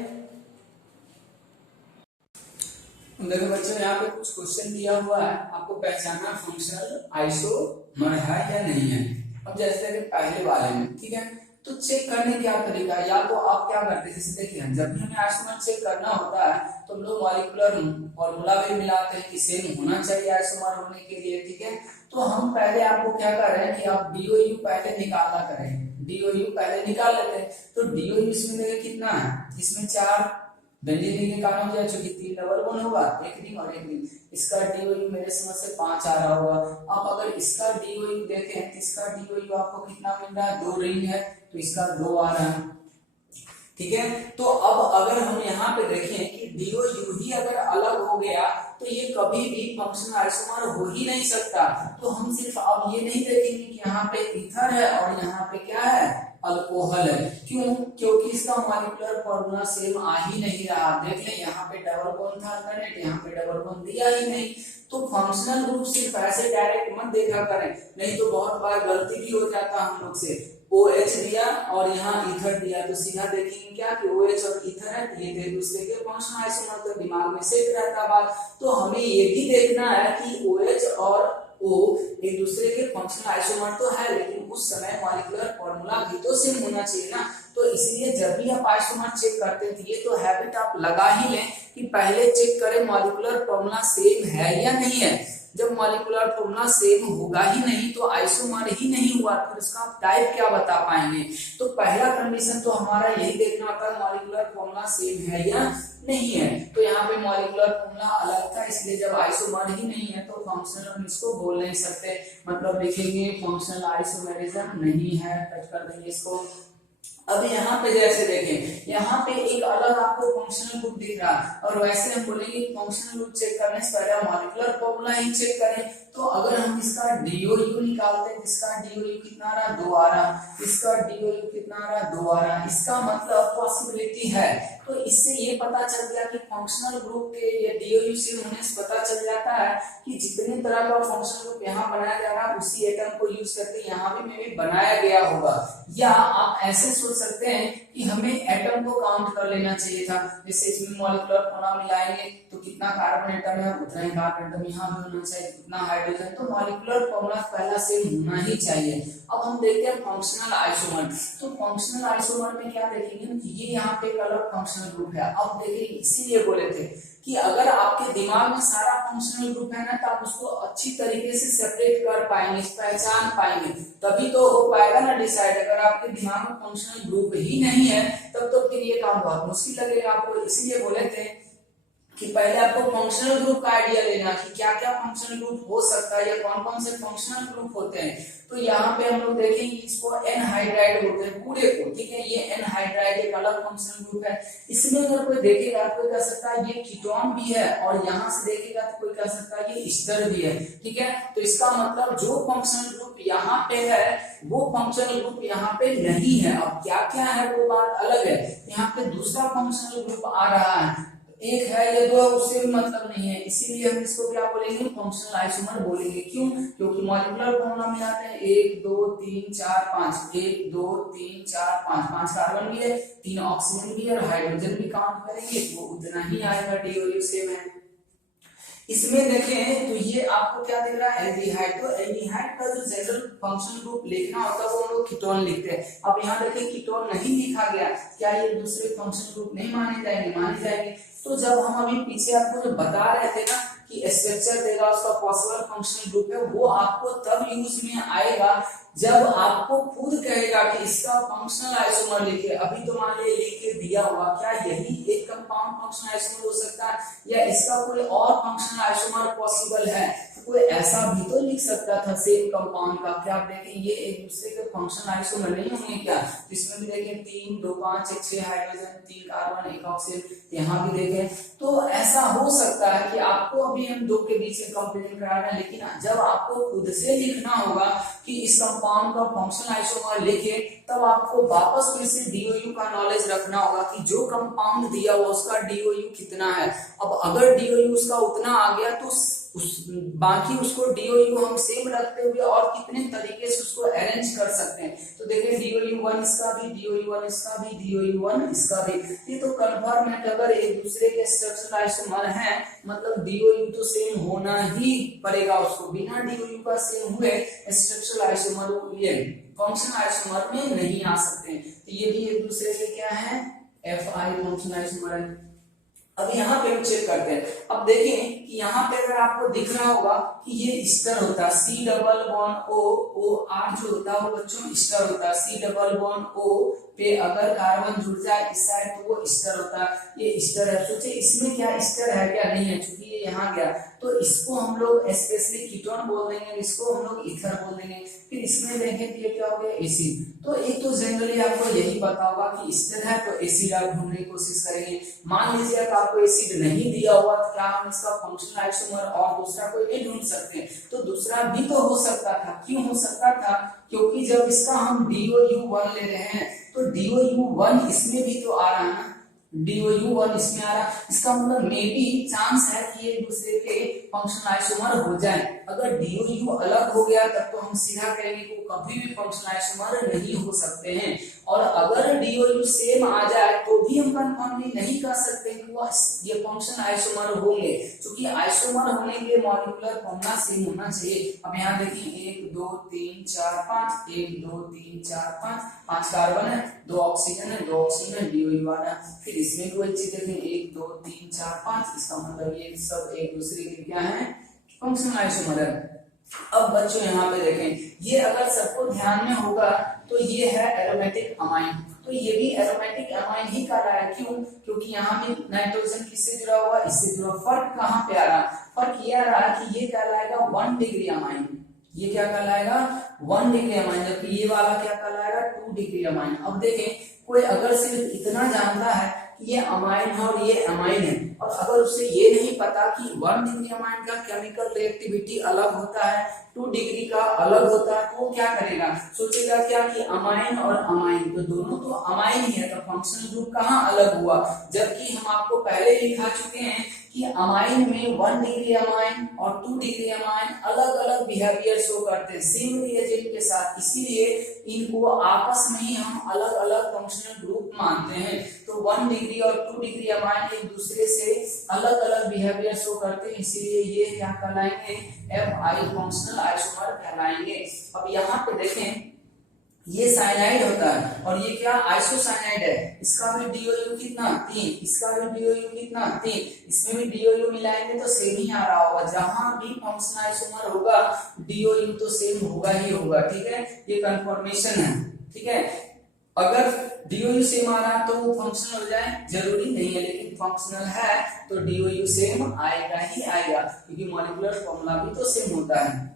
देखो बच्चों यहाँ पे कुछ क्वेश्चन दिया हुआ है, आपको पहचानना फंक्शनल आइसोमर है या नहीं है। अब जैसे कि पहले वाले में, ठीक है, तो चेक करने क्या तरीका है, या तो आप क्या करते हैं, जैसे देखिए जब भी हमें आइसोमर चेक करना होता है तो हम लोग मॉलिक्यूलर फॉर्मूला भी मिलाते हैं कि सेम होना चाहिए आइसोमर होने के लिए। ठीक है, तो हम पहले आपको क्या कर रहे हैं कि आप डीओयू पहले निकाला करें, डीओयू पहले निकाल लेते हैं। तो डीओयू इसमें देखिए कितना है, इसमें 4 बेंजीन रिंग निकालना हो जाए, जो कि 3 डबल बॉन्ड होगा, एक रिंग और एक रिंग, इसका डीओयू मेरे समझ से 5 आ रहा होगा। अब अगर इसका डीओयू देखें तो इसका डीओयू आपको कितना मिल रहा है, 2 रिंग है तो इसका 2 आ रहा है। ठीक है, तो अब अगर हम यहाँ पे देखें कि डीओयू ही अगर अलग हो गया तो ये कभी भी फंक्शनल आइसोमर हो ही नहीं सकता। तो हम सिर्फ अब ये नहीं देखेंगे कि यहाँ पे ईथर है और यहाँ पे क्या है, अल्कोहल है। क्यों, क्योंकि इसका मॉलिक्यूलर फॉर्मूला सेम आ ही नहीं रहा। देख ले यहाँ पे डबल बॉन्ड था अल्टरनेट, यहाँ पे डबल बॉन्ड दिया ही नहीं। तो फंक्शनल ग्रुप सिर्फ ऐसे डायरेक्ट मत देखा करें, नहीं तो बहुत बार गलती भी हो जाता हम लोग से। OH दिया और यहाँ ईथर दिया तो सीधा देखेंगे क्या कि OH और ईथर है, ये एक दूसरे के फंक्शनल आइसोमर, तो दिमाग में सेट रहता बात। तो हमें ये भी देखना है कि OH और O एक दूसरे के फंक्शनल आइसोमर तो है, लेकिन उस समय मॉलिक्यूलर फॉर्मूला भी तो सेम होना चाहिए ना। तो इसलिए जब भी आप आइसोमर चेक करते हैं तो ये तो हैबिट आप लगा ही लें कि पहले चेक करें मॉलिक्यूलर फॉर्मूला सेम है या नहीं है। जब मॉलिक्यूलर फॉर्मूला सेम होगा ही नहीं तो आइसोमर ही नहीं हुआ, फिर उसका टाइप क्या बता पाएंगे। तो पहला कंडीशन तो हमारा यही देखना होता है मॉलिक्यूलर फॉर्मूला सेम है या नहीं है। तो यहाँ पे मॉलिक्यूलर फॉर्मूला अलग था, इसलिए जब आइसोमर ही नहीं है तो फंक्शनल हम इसको बोल नहीं सकते, मतलब लिखेंगे फंक्शनल आइसोमेरिज्म नहीं है, टच कर देंगे इसको। अब यहाँ पे जैसे देखें, यहाँ पे एक अलग आपको फंक्शनल ग्रुप दिख रहा है और वैसे हम बोलेंगे फंक्शनल ग्रुप चेक करने से पहले मॉलिक्यूलर फॉर्मूला ही चेक करें। तो अगर हम इसका डीओयू निकालते हैं, इसका डीओयू कितना आ रहा, 2 आ रहा, इसका डीओयू कितना आ रहा, 2 आ रहा, इसका मतलब पॉसिबिलिटी है। तो इससे ये पता चल गया कि फंक्शनल ग्रुप के ये डीओयू से होने से पता चल जाता है कि जितने तरह का फंक्शनल ग्रुप यहाँ बनाया जा रहा है उसी एटम को यूज करके यहाँ भी में भी बनाया गया होगा। या आप ऐसे सोच सकते हैं कि हमें एटम को काउंट कर लेना चाहिए था, जैसे इसमें मॉलिक्यूलर फॉर्मूला मिलाएंगे तो कितना कार्बन एटम है उतना ही कार्बन एटम यहाँ भी होना चाहिए, कितना हाइड्रोजन, तो मॉलिक्यूलर फॉर्मूला पहला सेम होना ही चाहिए। अब हम देखते हैं फंक्शनल आइसोमर। तो फंक्शनल आइसोमर में क्या देखेंगे, ये यहाँ पे एक अलग फंक्शनल ग्रुप है। अब देखिए इसीलिए बोले थे कि अगर आपके दिमाग में सारा फंक्शनल ग्रुप है ना तो आप उसको अच्छी तरीके से सेपरेट कर पाएंगे, पहचान पाएंगे, तभी तो हो पाएगा ना डिसाइड। अगर आपके दिमाग में फंक्शनल ग्रुप ही नहीं है तब तो फिर ये काम बहुत मुश्किल लगेगा आपको। इसलिए बोले थे कि पहले आपको फंक्शनल ग्रुप का आइडिया लेना कि क्या क्या फंक्शनल ग्रुप हो सकता है या कौन कौन से फंक्शनल ग्रुप होते हैं। तो यहाँ पे हम लोग देखेंगे इसको एनहाइड्राइड बोलते हैं पूरे को, ठीक है, ये एनहाइड्राइड एक अलग फंक्शनल ग्रुप है। इसमें अगर कोई देखेगा तो कोई कह सकता है ये कीटोन भी है, और यहाँ से देखेगा तो कोई कह सकता है ये ईस्टर भी है, ठीक है। तो इसका मतलब जो फंक्शनल ग्रुप यहाँ पे है वो फंक्शनल ग्रुप यहाँ पे नहीं है। अब क्या क्या है वो बात अलग है। यहाँ पे दूसरा फंक्शनल ग्रुप आ रहा है, एक है या दो, उससे भी मतलब नहीं है, इसीलिए हम इसको क्या बोलेंगे, फंक्शनल आइसोमर बोलेंगे। क्यों, क्योंकि मॉलिक्यूलर फॉर्मूला मिलाते हैं 1 2 3 4 5, 1 2 3 4 5, 5 कार्बन भी है, 3 ऑक्सीजन भी है और हाइड्रोजन भी काउंट करेंगे वो उतना ही आएगा, डीओयू सेम है। इसमें देखें तो ये आपको क्या दिख रहा है, एल्डिहाइड। तो एल्डिहाइड का जो जनरल फंक्शनल ग्रुप लिखना होता है वो हम लोग कीटोन लिखते हैं। अब यहाँ देखें कीटोन नहीं लिखा गया, क्या ये दूसरे फंक्शनल ग्रुप नहीं माने जाएंगे? माने जाएंगे। तो जब हम अभी पीछे आपको जो बता रहे थे ना कि स्ट्रक्चर देगा उसका पॉसिबल फंक्शनल ग्रुप है, वो आपको तब यूज में आएगा जब आपको खुद कहेगा कि इसका फंक्शनल आइसोमर लिखे। अभी तो मान लीजिए लिख के दिया हुआ, क्या यही एक कंपाउंड फंक्शनल आइसोमर हो सकता है या इसका कोई और फंक्शनल आइसोमर पॉसिबल है? कोई ऐसा भी तो लिख सकता था सेम कंपाउंड का। क्या आप देखें ये एक दूसरे के फंक्शनल आइसोमर नहीं होंगे क्या? इसमें भी देखें 3 2 5 1 6 हाइड्रोजन, 3 कार्बन, 1 ऑक्सीजन, यहाँ भी देखें। तो ऐसा हो सकता है कि आपको अभी हम दो के बीच में कंपेयर करा रहे हैं, लेकिन जब आपको खुद से लिखना होगा कि इस कंपाउंड का फंक्शनल आइसोमर लिखे, तब आपको वापस फिर से डीओयू का नॉलेज रखना होगा कि जो कंपाउंड दिया हुआ उसका डीओयू कितना है। अब अगर डीओयू उसका उतना आ गया तो बाकी उसको डीओयू हम सेम रखते हुए और कितने तरीके से उसको अरेंज कर सकते हैं। तो देखिए डीओयू 1 इसका भी, डीओयू 1 इसका भी, डीओयू 1 इसका भी। ये तो कंफर्म है कि अगर एक दूसरे के स्ट्रक्चरल आइसोमर हैं मतलब डीओयू तो सेम होना ही पड़ेगा उसको। बिना डीओयू का सेम हुए स्ट्रक्चरल आइसोमर ये फंक्शनल आइसोमर में नहीं आ सकते। तो ये भी एक दूसरे के क्या है, एफआई फंक्शनल आइसोमर है। अब यहाँ पे हम चेक करते हैं। अब देखें कि यहाँ पे अगर आपको दिख रहा होगा कि ये ईस्टर होता है, C double bond O, O R जो होता है वो बच्चों ईस्टर होता है। सी डबल बॉन्ड ओ पे अगर कार्बन जुड़ जाए इस साइड तो वो ईस्टर होता है। ये ईस्टर है। सोचे इसमें क्या ईस्टर है क्या? नहीं है, क्योंकि ये यहाँ गया तो इसको हम लोग स्पेशली कीटोन बोल देंगे, इसको हम लोग ईथर बोल देंगे। फिर इसमें देखें कि ये क्या हो गया, एसिड। तो एक तो जनरली आपको यही पता होगा कि ईस्टर है तो एसिड आप ढूंढने की कोशिश करेंगे। मान लीजिए कि आपको एसिड नहीं दिया हुआ तो क्या हम इसका फंक्शनल आइसोमर और दूसरा कोई नहीं ढूंढ सकते? तो दूसरा भी तो हो सकता था। क्यों हो सकता था? क्योंकि जब इसका हम DOU1 ले रहे हैं तो DOU1 इसमें भी तो आ रहा है ना, DOU1 इसमें आ रहा है। इसका मतलब मे बी चांस है कि एक दूसरे के फंक्शनल आइसोमर हो जाए। अगर DOU अलग हो गया तब तो हम सीधा कहेंगे कि कभी भी फंक्शनल आइसोमर नहीं हो सकते हैं। और अगर DOU सेम आ जाए तो भी हम कंफर्मली नहीं कह सकते कि वो ये फंक्शनल आइसोमर होंगे, क्योंकि आइसोमर होने के मॉलिक्यूलर फॉर्मूला सेम होना चाहिए। अब यहाँ देखिए 1 2 3 4 5, 1 2 3 4 5, 5 कार्बन है, 2 ऑक्सीजन है, 2 ऑक्सीजन DOU आ रहा है। फिर इसमें भी वही चीज देखें 1 2 3 4 5, इसका मतलब ये सब एक दूसरे के क्या है, फंक्शनल आइसोमर है। अब बच्चों यहाँ पे देखें ये अगर सबको ध्यान में होगा तो ये है एरोमेटिक अमाइन। तो ये भी एरोमेटिक अमाइन ही कहलाया है। क्यों? क्योंकि यहाँ भी नाइट्रोजन किससे जुड़ा हुआ, इससे जुड़ा। फर्क कहाँ पे आ रहा? फर्क ये आ रहा है कि ये कहलाएगा 1 डिग्री अमाइन। ये क्या कहलाएगा, 1 डिग्री अमाइन, जबकि ये वाला क्या कहलाएगा, 2 डिग्री अमाइन। अब देखें कोई अगर सिर्फ इतना जानता है कि ये अमाइन है और ये अमाइन है, और अगर उसे ये नहीं पता कि 1 डिग्री अमाइन का केमिकल रिएक्टिविटी अलग होता है, 2 डिग्री का अलग होता है, तो वो क्या करेगा, सोचेगा क्या कि अमाइन और अमाइन तो दोनों तो अमाइन ही है, तो फंक्शनल ग्रुप कहाँ अलग हुआ? जबकि हम आपको पहले दिखा चुके हैं कि अमाइन में 1 डिग्री अमाइन और 2 डिग्री अमाइन अलग अलग बिहेवियर शो करते हैं सेम रिएजेंट के साथ, इसीलिए इनको आपस में ही हम अलग अलग फंक्शनल ग्रुप मानते हैं। तो 1 डिग्री और 2 डिग्री अमाइन एक दूसरे से अलग अलग बिहेवियर शो करते हैं, इसीलिए ये क्या कहलाएंगे, Fi फंक्शनल आइसोमर कहलाएंगे। अब यहाँ पे देखें ये साइनाइड होता है और ये क्या आइसोसाइनाइड है। इसका भी DOU कितना 3, इसका भी DOU कितना 3, इसमें भी DOU मिलाएंगे तो सेम ही आ रहा होगा। जहां भी फंक्शनल आइसोमर होगा DOU तो सेम होगा ही होगा। ठीक है, ये कंफर्मेशन है। ठीक है, अगर DOU सेम आ रहा तो वो फंक्शनल हो जाए जरूरी नहीं है, लेकिन फंक्शनल है तो DOU सेम आएगा ही आएगा, क्योंकि मॉलिक्यूलर फॉर्मूला भी तो सेम होता है।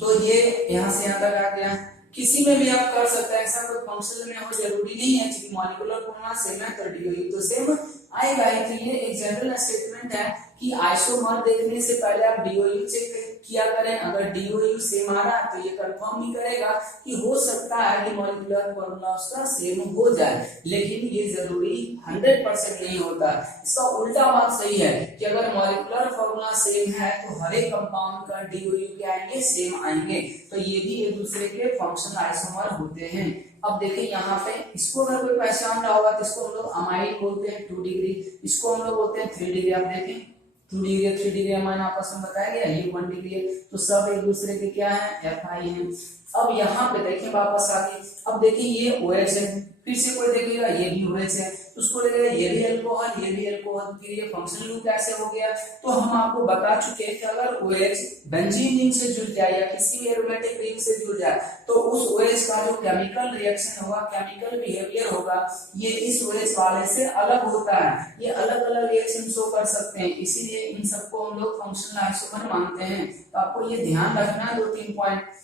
तो ये यहाँ से यहाँ तक आ गया। किसी में भी आप कर सकते हैं, ऐसा कोई फंक्शनल में हो जरूरी नहीं है, क्योंकि मॉलिक्यूलर फॉर्मूला सेम है तो DOU तो सेम आएगा ही। तो ये एक जनरल स्टेटमेंट है कि आइसोमर देखने से पहले आप DOU चेक किया करें। अगर DOU सेम आ रहा है तो ये कंफर्म भी करेगा कि हो सकता है कि मॉलिक्यूलर फॉर्मूला उसका सेम हो जाए, लेकिन ये जरूरी 100% नहीं होता। इसका उल्टा बात सही है कि अगर मॉलिक्यूलर फॉर्मूला सेम है तो हर एक कंपाउंड का DOU क्या आएंगे, सेम आएंगे। तो ये भी एक दूसरे के फंक्शनल आइसोमर होते हैं। अब देखिए यहाँ पे इसको अगर कोई पहचान रहा होगा तो इसको हम लोग अमाइन बोलते हैं 2 डिग्री, इसको हम लोग बोलते हैं 3 डिग्री। आप देखें 2 डिग्री 3 डिग्री अमाइन आपस में बताया गया, ये 1 डिग्री है, तो सब एक दूसरे के क्या है, FI है। अब यहाँ पे देखिए वापस आगे, अब देखिए ये OH है, फिर से कोई देखेगा ये भी OH है, तो उसको लगेगा ये भी अल्कोहल, ये भी अल्कोहल, फिर ये फंक्शनल ग्रुप कैसे हो गया। तो हम आपको बता चुके हैं कि अगर OH बेंजीन रिंग से जुड़ जाए या किसी एरोमेटिक रिंग से जुड़ जाए तो उस OH का जो केमिकल रिएक्शन होगा, केमिकल बिहेवियर होगा, ये इस OH वाले से अलग होता है, ये अलग अलग रिएक्शन शो कर सकते हैं, इसीलिए इन सबको हम लोग फंक्शनल आइसोमर मानते हैं। तो आपको ये ध्यान रखना है 2-3 पॉइंट।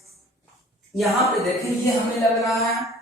यहाँ पे देखें ये हमें लग रहा है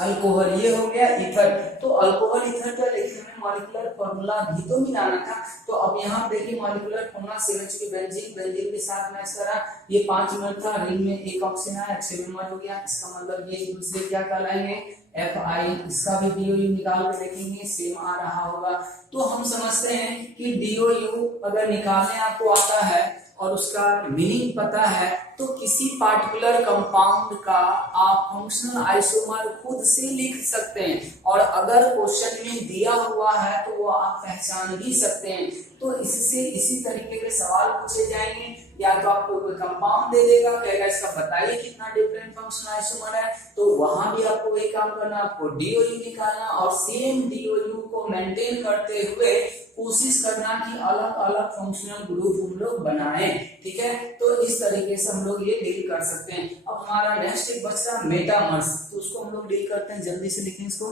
अल्कोहल, ये हो गया ईथर, तो अल्कोहल ईथर का लेकिन हमें मॉलिक्यूलर फार्मूला भी तो मिलाना था। तो अब यहाँ देखिए मॉलिक्यूलर फार्मूला CH के बेंजीन के साथ मैच करा, ये 5 मिनट था, रिंग में एक ऑक्सीजन आया, 6 मेंबर हो गया, इसका मतलब ये एक दूसरे क्या कहलाएंगे, FI। इसका भी DOU निकाल के देखेंगे सेम आ रहा होगा। तो हम समझते हैं कि DOU अगर निकालने आपको आता है और उसका मीनिंग पता है तो किसी पार्टिकुलर कंपाउंड का आप फंक्शनल आइसोमर खुद से लिख सकते हैं, और अगर क्वेश्चन में दिया हुआ है तो वो आप पहचान भी सकते हैं। तो इससे इसी तरीके के सवाल पूछे जाएंगे, या तो आपको कोई कंपाउंड दे देगा, कहेगा इसका बताइए कितना डिफरेंट फंक्शनल आइसोमर है, तो वहां भी आपको वही काम करना, आपको DOU निकालना और सेम DOU को मेंटेन करते हुए कोशिश करना कि अलग अलग फंक्शनल ग्रुप हम लोग बनाएं, ठीक है। तो इस तरीके से हम लोग ये डील कर सकते हैं। अब हमारा नेक्स्ट एक बच्चा मेटामर्स, तो उसको हम लोग डील करते हैं, जल्दी से लिखें इसको।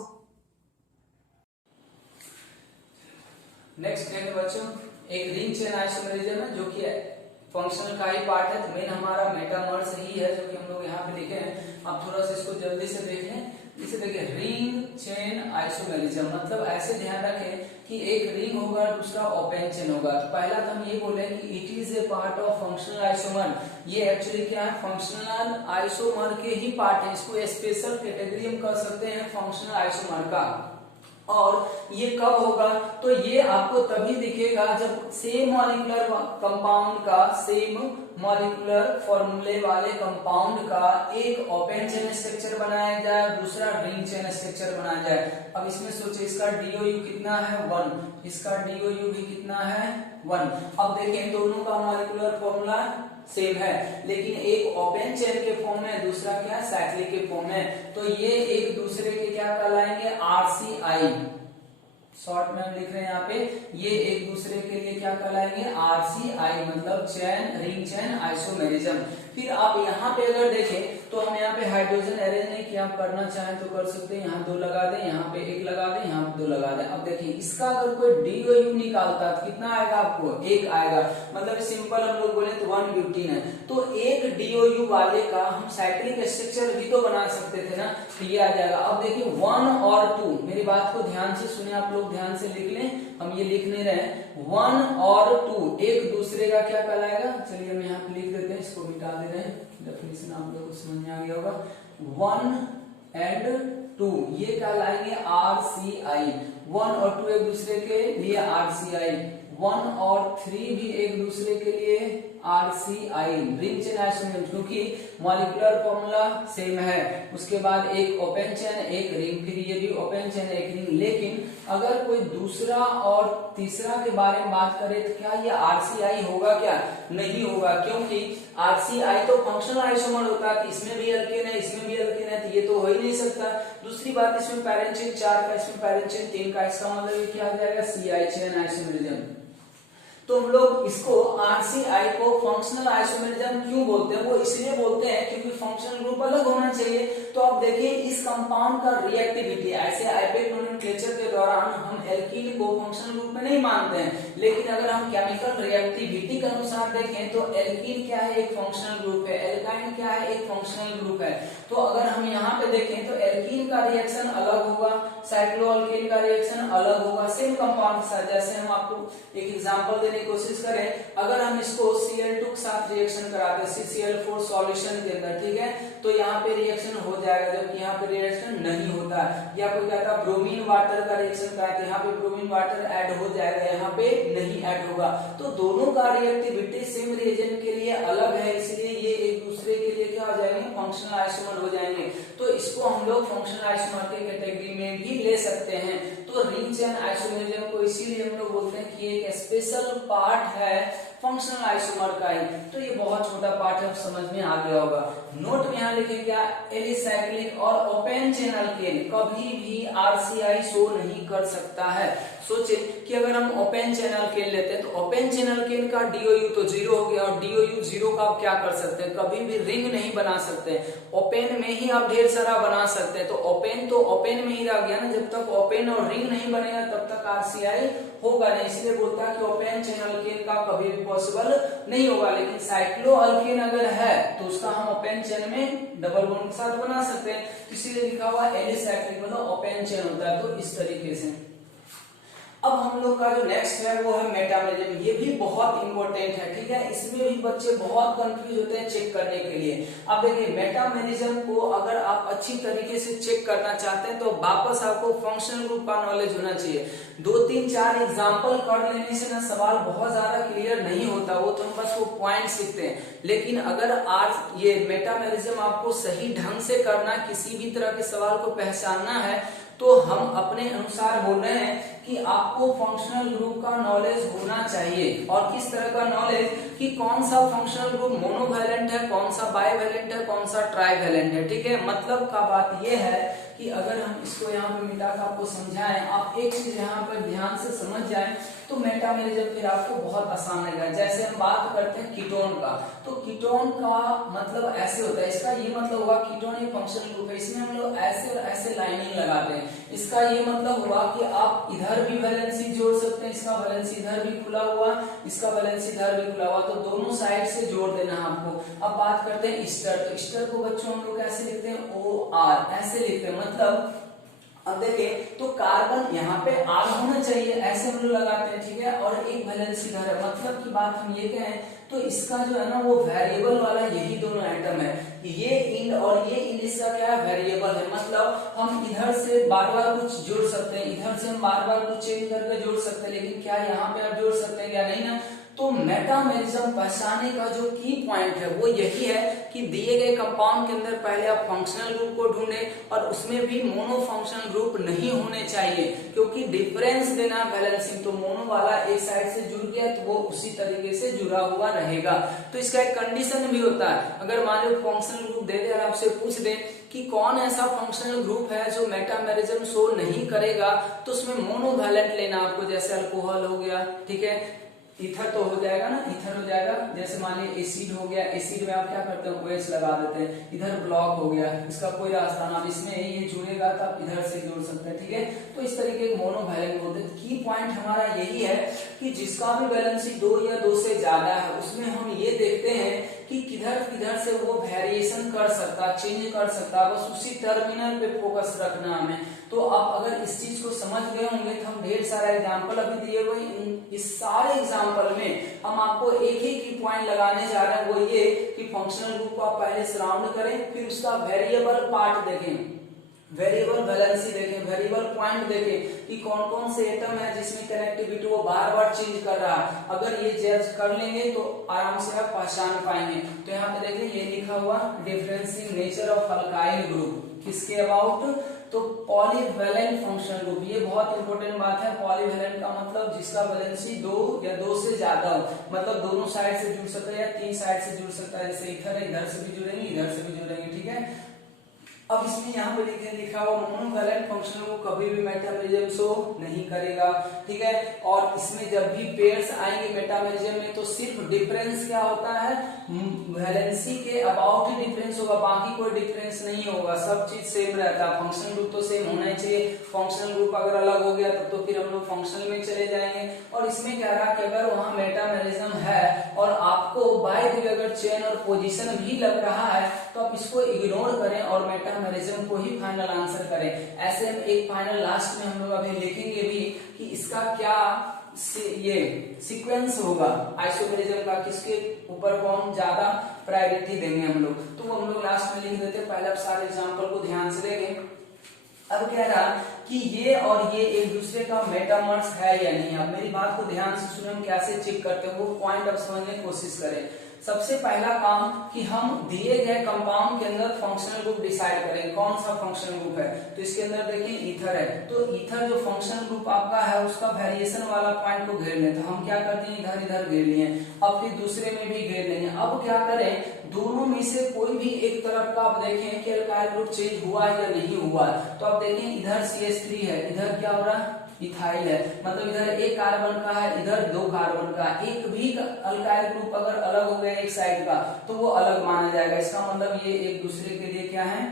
नेक्स्ट देखो बच्चों, एक रिंग चेन आइसोमेरिज्म है जो कि फंक्शनल का ही पार्ट है, तो मेन हमारा मेटामर्स ही है जो कि हम लोग यहाँ पे लिखे हैं। आप थोड़ा सा इसको जल्दी से देख लें। इसे देखिए रिंग चेन आइसोमेरिज्म मतलब ऐसे ध्यान रखें कि एक रिंग होगा दूसरा ओपन चेन होगा। तो पहला तो हम ये बोले कि it is a part of functional isomer, ये एक्चुअली क्या है, फंक्शनल आइसोमर के ही पार्ट है, इसको स्पेशल कैटेगरी हम कर सकते हैं फंक्शनल आइसोमर का। और ये कब होगा, तो ये आपको तभी दिखेगा जब सेम मॉलिक्यूलर कंपाउंड का, सेम मॉलिक्यूलर फॉर्मूले वाले कंपाउंड का एक ओपन चेन स्ट्रक्चर बनाया जाए, दूसरा रिंग चेन स्ट्रक्चर बनाया जाए। अब इसमें सोचिए इसका DOU कितना है 1, इसका DOU भी कितना है 1। अब देखें दोनों का मॉलिक्यूलर फॉर्मूला सेम है, लेकिन एक ओपन चेन के फॉर्म में, दूसरा क्या साइक्लिक के फॉर्म में, तो ये एक दूसरे के क्या कहलाएंगे, RCI। शॉर्ट में हम लिख रहे हैं यहाँ पे, ये एक दूसरे के लिए क्या कहलाएंगे, RCI मतलब चेन, रिंग चेन आइसोमेरिज्म। फिर आप यहाँ पे अगर देखें तो हम यहाँ पे हाइड्रोजन अरेंज नहीं किया, आप करना चाहें तो कर सकते हैं, यहाँ 2 लगा दें, यहाँ पे 1 लगा दें, यहाँ पे 2 लगा दें। अब देखिए इसका अगर कोई DOU निकालता तो कितना आएगा, आपको 1 आएगा, मतलब सिंपल हम लोग बोले तो 1 ब्यूटीन है। तो एक DOU वाले का हम साइक्लिक स्ट्रक्चर भी तो बना सकते थे ना, तो ये आ जाएगा। अब देखिए 1 और 2, मेरी बात को ध्यान से सुने आप लोग, ध्यान से लिख लें, हम ये लिख नहीं रहे। 1 और 2 एक दूसरे का क्या कहलाएगा, चलिए हम यहाँ पे लिख देते हैं, इसको मिटा दे रहे हैं, डेफिनेशन आप लोगों को समझ में आ गया होगा। 1 एंड 2 ये कहलाएंगे RCI, 1 और 2 एक दूसरे के लिए RCI, 1 और 3 भी एक दूसरे के लिए RCI, रिंग चेन आइसोमेरिज्म, क्योंकि मॉलिक्यूलर फॉर्मूला सेम है। उसके बाद एक ओपन चेन एक रिंग, फिर ये भी ओपन चेन एक रिंग। लेकिन अगर कोई दूसरा और तीसरा के बारे में बात करें तो क्या ये RCI होगा, क्या नहीं होगा, क्योंकि RCI तो फंक्शनल आइसोमर होता है, इसमें भी एल्केन है इसमें भी एल्केन है, तो ये तो हो ही नहीं सकता। दूसरी बात इसमें पैरेंट चेन 4 का, इसमें पैरेंट चेन 3 का, इसका मतलब ये क्या आ जाएगा, CI चेन आइसोमेरिज्म। तो हम लोग इसको RCI को फंक्शनल आइसोमेरिज्म क्यों बोलते हैं, वो इसलिए बोलते हैं क्योंकि फंक्शनल ग्रुप अलग होना चाहिए। तो अब देखिए इस कंपाउंड का रिएक्टिविटी, ऐसे आइपेक नोमेनक्लेचर के दौरान हम एल्कीन को फंक्शनल ग्रुप में नहीं मानते हैं, लेकिन अगर हम केमिकल रिएक्टिविटी के अनुसार देखें तो एल्कीन क्या है, एक फंक्शनल ग्रुप है, एल्काइन क्या है, एक फंक्शनल ग्रुप है। तो अगर हम यहाँ पे देखें तो एल्कीन का रिएक्शन अलग होगा, साइक्लोअल्केन का रिएक्शन अलग होगा, सेम कंपाउंड के साथ। जैसे हम आपको एक एग्जांपल देने की कोशिश करें, अगर हम इसको Cl2 के साथ रिएक्शन कराते हैं CCl4 सॉल्यूशन के अंदर, ठीक है, तो यहाँ पे रिएक्शन हो जाएगा, जबकि यहाँ पे रिएक्शन नहीं होता है। या कोई कहता है ब्रोमीन वाटर का रिएक्शन कराते हैं, यहाँ पे ब्रोमीन वाटर ऐड हो जाएगा, यहाँ पे नहीं ऐड होगा। तो दोनों का रिएक्टिविटी सेम रिएजेंट के लिए अलग है, इसलिए ये एक दूसरे के लिए क्या हो जाएंगे, फंक्शनल आइसोमर हो जाएंगे। तो इसको हम लोग फंक्शनल आइसोमर के कैटेगरी में भी ले सकते हैं। तो तो रिंग चेन आइसोमेरिज्म को इसीलिए हम लोग बोलते हैं कि एक स्पेशल पार्ट है फंक्शनल आइसोमर का ही। तो ये बहुत छोटा पार्ट है, अब समझ में आ गया होगा। नोट में यहाँ लिखे क्या, एलिसाइक्लिक और ओपन चैनल केन कभी भी आरसीआई शो नहीं कर सकता है। सोचिए कि अगर हम ओपन चैनल केन लेते हैं तो ओपन चैनल केन का डीओयू तो 0 हो गया, और डीओयू 0 का आप क्या कर सकते हैं, कभी भी रिंग नहीं बना सकते। ओपन में ही आप ढेर सारा बना सकते हैं, तो ओपन में ही रह गया ना। जब तक ओपन और रिंग नहीं बनेगा तब तक आरसीआई होगा नहीं, इसलिए बोलता है कि ओपन चैनल केन का कभी भी पॉसिबल नहीं होगा। लेकिन साइक्लोअल्केन अगर है तो उसका हम ओपन चेन में डबल बॉन्ड के साथ बना सकते हैं, इसीलिए लिखा हुआ एलिसाइक्लिक मतलब ओपन चेन होता है। तो इस तरीके से अब हम लोग का जो नेक्स्ट है वो है मेटामेरिज्म। ये भी बहुत इंपॉर्टेंट है, ठीक है। इसमें भी बच्चे बहुत कंफ्यूज होते हैं चेक करने के लिए। अब देखिए मेटामेरिज्म को अगर आप अच्छी तरीके से चेक करना चाहते हैं तो वापस आपको फंक्शनल ग्रुप का नॉलेज होना चाहिए। 2-3-4 एग्जाम्पल कर लेने से ना सवाल बहुत ज्यादा क्लियर नहीं होता, वो तो हम बस वो पॉइंट सीखते हैं। लेकिन अगर आज ये मेटामेरिज्म आपको सही ढंग से करना, किसी भी तरह के सवाल को पहचानना है, तो हम अपने अनुसार बोल रहे हैं कि आपको फंक्शनल ग्रुप का नॉलेज होना चाहिए। और किस तरह का नॉलेज, कि कौन सा फंक्शनल ग्रुप मोनोवैलेंट है, कौन सा बाइवैलेंट है, कौन सा ट्राइवैलेंट है, ठीक है। मतलब का बात यह है कि अगर हम इसको यहाँ पे मिटा कर आपको समझाएं, आप एक चीज यहाँ पर ध्यान से समझ जाएं तो मेटामेरिज्म फिर आपको बहुत आसान लगेगा। जैसे हम बात करते हैं कीटोन का, तो कीटोन का मतलब ऐसे होता है, इसका ये मतलब हुआ कीटोन ये फंक्शनल ग्रुप है, इसमें हम लोग ऐसे और ऐसे लाइनिंग लगाते हैं। इसका ये मतलब हुआ कि आप इधर भी वैलेंसी जोड़ सकते हैं, इसका वैलेंसी इधर भी खुला हुआ, इसका वैलेंसी इधर भी खुला हुआ, तो दोनों साइड से जोड़ देना आपको। अब बात करते हैं ईस्टर, तो ईस्टर को बच्चों हम लोग ऐसे लिखते हैं OR, ऐसे लिखते हैं। मतलब अब देखें तो कार्बन यहाँ पे R होना चाहिए, ऐसे हम लोग लगाते हैं, ठीक है। और एक वैलेंसी इधर है, मतलब की बात हम ये कहें तो इसका जो है ना वो वेरिएबल वाला यही दोनों एटम है। ये इंड और ये इंड इसका क्या है, वेरिएबल है। मतलब हम इधर से बार बार कुछ जोड़ सकते हैं, इधर से हम बार बार कुछ चेंज करके जोड़ सकते हैं, लेकिन क्या यहाँ पे आप जोड़ सकते हैं क्या, नहीं ना। तो मेटामेरिज्म पहचानने का जो की पॉइंट है वो यही है कि दिए गए कंपाउंड के अंदर पहले आप फंक्शनल ग्रुप को ढूंढें, और उसमें भी मोनो फंक्शनल ग्रुप नहीं होने चाहिए, क्योंकि डिफरेंस देना बैलेंसिंग, तो मोनो वाला एक साइड से जुड़ गया तो वो उसी तरीके से जुड़ा हुआ रहेगा। तो इसका एक कंडीशन भी होता है, अगर मान लो फंक्शनल ग्रुप दे दे और आपसे पूछ दे कि कौन ऐसा फंक्शनल ग्रुप है जो मेटामेरिज्म शो नहीं करेगा, तो उसमें मोनोवैलेंट लेना आपको, जैसे अल्कोहल हो गया, ठीक है, ईथर तो हो जाएगा ना, ईथर हो जाएगा। जैसे मान लीजिए एसिड हो गया, एसिड में आप क्या करते हैं OH लगा देते हैं, इधर ब्लॉक हो गया, इसका कोई रास्ता ना, इसमें ये जुड़ेगा तो आप इधर से जोड़ सकते हैं, ठीक है। तो इस तरीके के मोनोवैलेंट बोलते हैं। की पॉइंट हमारा यही है कि जिसका भी वैलेंसी 2 या 2 से ज्यादा है उसमें हम ये देखते हैं कि किधर किधर से वो वेरिएशन कर सकता, चेंज कर सकता, बस उसी टर्मिनल पे फोकस रखना हमें। तो आप अगर इस चीज को समझ गए होंगे तो हम ढेर सारा एग्जांपल अभी दिए हुए, इस सारे एग्जांपल में हम आपको एक ही पॉइंट लगाने जा रहे हैं, वो ये कि फंक्शनल ग्रुप को आप पहले सराउंड करें, फिर उसका वेरिएबल पार्ट देखें, वेरिएबल वैलेंसी देखें, वेरिएबल पॉइंट देखें कि कौन कौन से एटम है जिसमें कनेक्टिविटी वो बार बार चेंज कर रहा है। अगर ये जज कर लेंगे तो आराम से आप पहचान पाएंगे। तो यहाँ पे देखिए ये लिखा हुआ differential nature of alkyl group, किसके अबाउट, तो पॉलीवैलेंट फंक्शनल ग्रुप। ये बहुत इंपॉर्टेंट बात है, पॉलीवैलेंट का मतलब जिसका वैलेंसी 2 या 2 से ज्यादा हो, मतलब दोनों साइड से जुड़ सकता है या 3 साइड से जुड़ सकता है। जैसे इधर है, इधर से भी जुड़ेंगे, इधर से भी जुड़ेंगे, ठीक है। अब इसमें यहाँ पे लिखा हुआ मोनोवैलेंट फंक्शनल ग्रुप कभी भी मेटामेरिज्म शो नहीं करेगा, ठीक है। और इसमें जब भी पेयर्स आएंगे मेटामेरिज्म में तो सिर्फ डिफरेंस क्या होता है, वैलेंसी के अबाउट ही डिफरेंस होगा, बाकी कोई डिफरेंस नहीं होगा, सब चीज सेम रहता है। फंक्शनल ग्रुप तो सेम होना ही चाहिए, फंक्शनल ग्रुप अगर अलग हो गया तब तो फिर हम लोग फंक्शनल में चले जाएंगे। और इसमें क्या रहा कि अगर वहां मेटामेरिज्म है और आपको बाय द वे अगर चेन और पोजीशन भी लग रहा है तो आप इसको इग्नोर करें और मेटामेरिज्म को ही फाइनल आंसर करें। ऐसे हम एक फाइनल लास्ट में हम लोग अभी लिखेंगे भी कि इसका क्या ये सीक्वेंस होगा आइसोमेरिज्म का, किसके ऊपर कौन ज्यादा प्रायोरिटी देंगे हम लोग, तो वो हम लोग लास्ट में लिख देते हैं। पहले आप सारे एग्जांपल को ध्यान से देखें। अब कह रहा कि ये और ये एक दूसरे का मेटामर्स है या नहीं। अब मेरी बात को ध्यान से सुने, हम कैसे चेक करते हैं वो पॉइंट अब समझने की कोशिश करें। सबसे पहला काम कि हम दिए गए कंपाउंड के अंदर फंक्शनल ग्रुप डिसाइड करेंगे कौन सा फंक्शनल ग्रुप है। तो इसके अंदर देखिए ईथर है, तो ईथर जो फंक्शनल ग्रुप आपका है उसका वेरिएशन वाला पॉइंट को घेर लें। तो हम क्या करते हैं, इधर इधर घेर लिए, अब फिर दूसरे में भी घेर लेंगे। अब क्या करें, दोनों में से कोई भी एक तरफ का आप देखें कि अल्काइल ग्रुप चेंज हुआ है या नहीं हुआ है। तो आप देखें इधर CH3 है, इधर क्या हो रहा है, इथाइल है, मतलब इधर एक कार्बन का है, इधर 2 कार्बन का। एक भी अल्काइल ग्रुप अगर अलग हो गया एक साइड का तो वो अलग माना जाएगा। इसका मतलब ये एक दूसरे के लिए क्या है,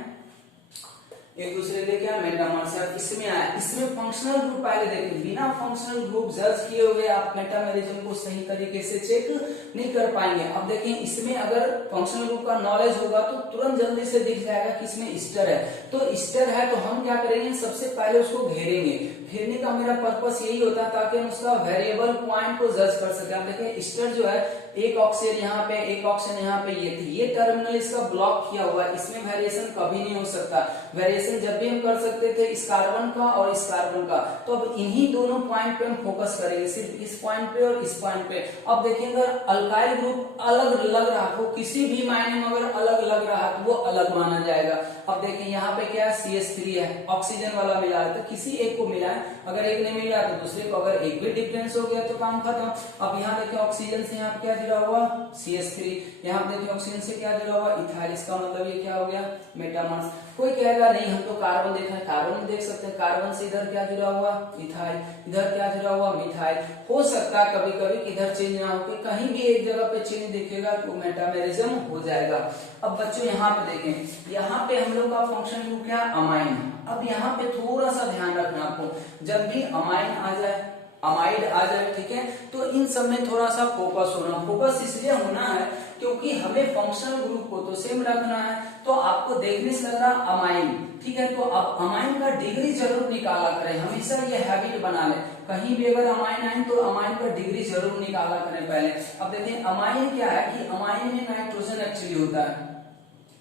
एक दूसरे के क्या मेटामर्स है। इसमें आया, इसमें फंक्शनल ग्रुप पहले देखिए, बिना फंक्शनल ग्रुप जज किए हुए आप मेटामेरिज्म को सही तरीके से चेक नहीं कर पाएंगे। अब देखिए इसमें अगर फंक्शनल ग्रुप का नॉलेज होगा तो तुरंत जल्दी से दिख जाएगा कि इसमें ईस्टर है। तो ईस्टर है तो हम क्या करेंगे, सबसे पहले उसको घेरेंगे। घेरने का मेरा पर्पस यही होता है ताकि हम उसका वेरिएबल पॉइंट को जज कर सके। आप देखिए ईस्टर जो है, एक ऑक्सीजन यहाँ पे, एक ऑक्सीजन यहाँ पे, ये टर्मिनल इसका ब्लॉक किया हुआ है, इसमें वेरिएशन कभी नहीं हो सकता। वेरिएशन जब भी हम कर सकते थे इस कार्बन का और इस कार्बन का। तो अब इन्हीं दोनों पॉइंट पे हम फोकस करेंगे, सिर्फ इस पॉइंट पे और इस पॉइंट पे। अब देखिए अगर अल्काइल ग्रुप अलग लग रहा हो, किसी भी मायने में अगर अलग लग रहा है तो वो अलग माना जाएगा। अब देखिए यहाँ पे क्या है, CH3 है, ऑक्सीजन वाला मिला है, तो किसी एक को मिला है, अगर एक नहीं मिला तो दूसरे को, अगर एक भी डिफरेंस हो गया तो काम खत्म। अब यहाँ देखिए ऑक्सीजन से यहाँ क्या जुड़ा हुआ, CH3, यहाँ देखिए ऑक्सीजन से क्या जुड़ा हुआ, इथाइल। इसका मतलब ये क्या हो गया, मेटामर्स। कोई कहेगा नहीं हम तो कार्बन देख रहे हैं, कार्बन देख सकते हैं, कार्बन से इधर क्या जुड़ा हुआ, इथाइल, इधर क्या जुड़ा हुआ, मिथाइल। हो सकता है कभी कभी इधर चेंज ना हो, कहीं भी एक जगह पे चेंज दिखेगा तो मेटामेरिज्म हो जाएगा। अब बच्चों यहाँ पे देखें, यहाँ पे हम लोग का फंक्शन ग्रुप क्या, अमाइन। अब यहाँ पे थोड़ा सा ध्यान रखना आपको, जब भी अमाइन आ जाए, अमाइड आ जाए, ठीक है, तो इन सब में थोड़ा सा फोकस होना। फोकस इसलिए होना है क्योंकि हमें फंक्शनल ग्रुप को तो सेम रखना है। तो आपको देखने से लग रहा अमाइन, ठीक है, तो अब अमाइन का डिग्री जरूर निकाला करें, हमेशा ये हैबिट बना ले। कहीं भी अगर अमाइन आए तो अमाइन का डिग्री जरूर निकाला करें पहले। अब देखिए अमाइन क्या है कि अमाइन में नाइट्रोजन एक्चुअली होता है,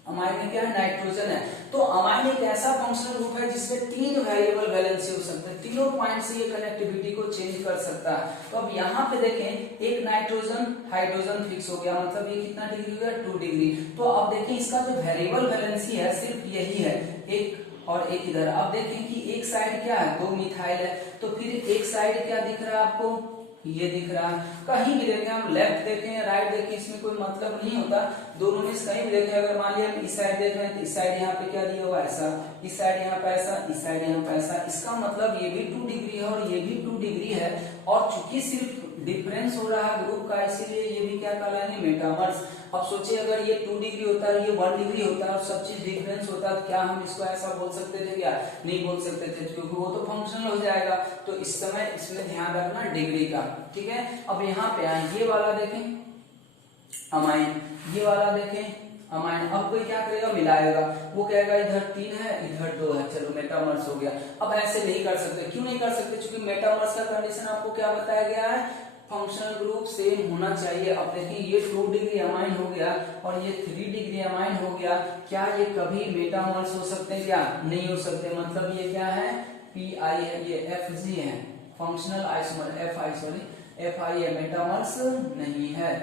अमाइन में क्या है, नाइट्रोजन है। तो अमाइन एक ऐसा फंक्शनल ग्रुप है जिसमें 3 वेरिएबल वैलेंसी हो सकते हैं, तीनों पॉइंट से ये कनेक्टिविटी को चेंज कर सकता है। तो अब यहाँ पे देखें, एक नाइट्रोजन हाइड्रोजन फिक्स हो गया, मतलब ये कितना डिग्री हो गया, 2 डिग्री। तो अब देखिए इसका जो वेरिएबल वैलेंसी है सिर्फ यही है, एक और एक इधर। अब देखें कि एक साइड क्या है, 2 मिथाइल है, तो फिर एक साइड क्या दिख रहा है आपको, ये दिख रहा है। कहीं भी देखें, हम लेफ्ट देखें राइट देखें, इसमें कोई मतलब नहीं होता, दोनों में से कहीं भी देखें। अगर मान लिया हम इस साइड देख रहे हैं तो इस साइड यहाँ पे क्या दिया हुआ है, ऐसा, इस साइड यहाँ पे ऐसा, इस साइड यहाँ पे ऐसा। इसका मतलब ये भी 2 डिग्री है और ये भी 2 डिग्री है, और चूंकि सिर्फ डिफरेंस हो रहा है ग्रुप का, इसीलिए ये भी क्या कहलाएंगे, मेटामर्स। अब सोचिए अगर ये 2 डिग्री होता है, ये 1 डिग्री होता है और सब चीज डिफरेंस होता है, तो क्या हम इसको ऐसा बोल सकते थे, क्या नहीं बोल सकते थे, क्योंकि वो तो फंक्शनल हो जाएगा। तो इस समय इसमें ध्यान रखना डिग्री का, ठीक है। अब यहाँ पे आए, ये वाला देखें अमाइन, ये वाला देखें अमाइन। अब कोई क्या करेगा, मिलाएगा, वो कहेगा इधर 3 है इधर 2 है, चलो मेटामर्स हो गया। अब ऐसे नहीं कर सकते, क्यों नहीं कर सकते, क्योंकि मेटामर्स का कंडीशन आपको क्या बताया गया है, फंक्शनल ग्रुप सेम होना चाहिए। अब देखिए ये 2 डिग्री अमाइन हो गया और ये 3 डिग्री अमाइन हो गया, क्या ये कभी मेटामर्स हो सकते हैं, क्या नहीं हो सकते। मतलब ये क्या है, PI है, ये FG है, फंक्शनल आइसोमर, FI है, मेटामर्स नहीं है,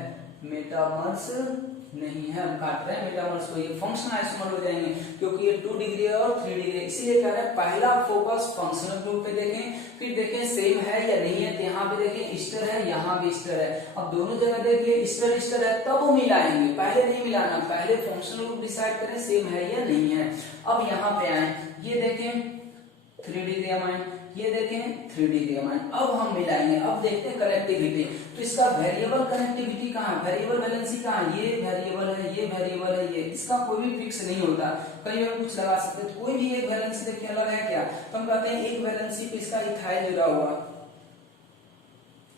मेटामर्स नहीं है, हम काट रहे हैं मेटामर्स को, ये फंक्शनल आइसोमर हो जाएंगे क्योंकि ये 2 डिग्री है और 3 डिग्री है। इसीलिए कह रहे हैं पहला फोकस फंक्शनल ग्रुप पे देखें, फिर देखें सेम है या नहीं है। तो यहाँ पे देखें ईस्टर है, यहाँ भी ईस्टर है। अब दोनों जगह देखिए ईस्टर ईस्टर है, तब वो मिलाएंगे, पहले नहीं मिलाना, पहले फंक्शनल ग्रुप डिसाइड करें सेम है या नहीं है। अब यहाँ पे आए, ये देखें 3 डिग्री अमाइन, ये देखें 3 डिग्री अमाइन। अब हम मिलाएंगे, अब देखते हैं कनेक्टिविटी। तो इसका वेरिएबल कनेक्टिविटी कहाँ, वेरिएबल वैलेंसी कहाँ, ये वेरिएबल है, ये वेरिएबल है, ये, इसका कोई भी फिक्स नहीं होता, कहीं और कुछ लगा सकते हैं। तो कोई भी एक वैलेंसी देखिए अलग है क्या, तो हम कहते हैं एक वैलेंसी पे इसका इथाइल जुड़ा हुआ,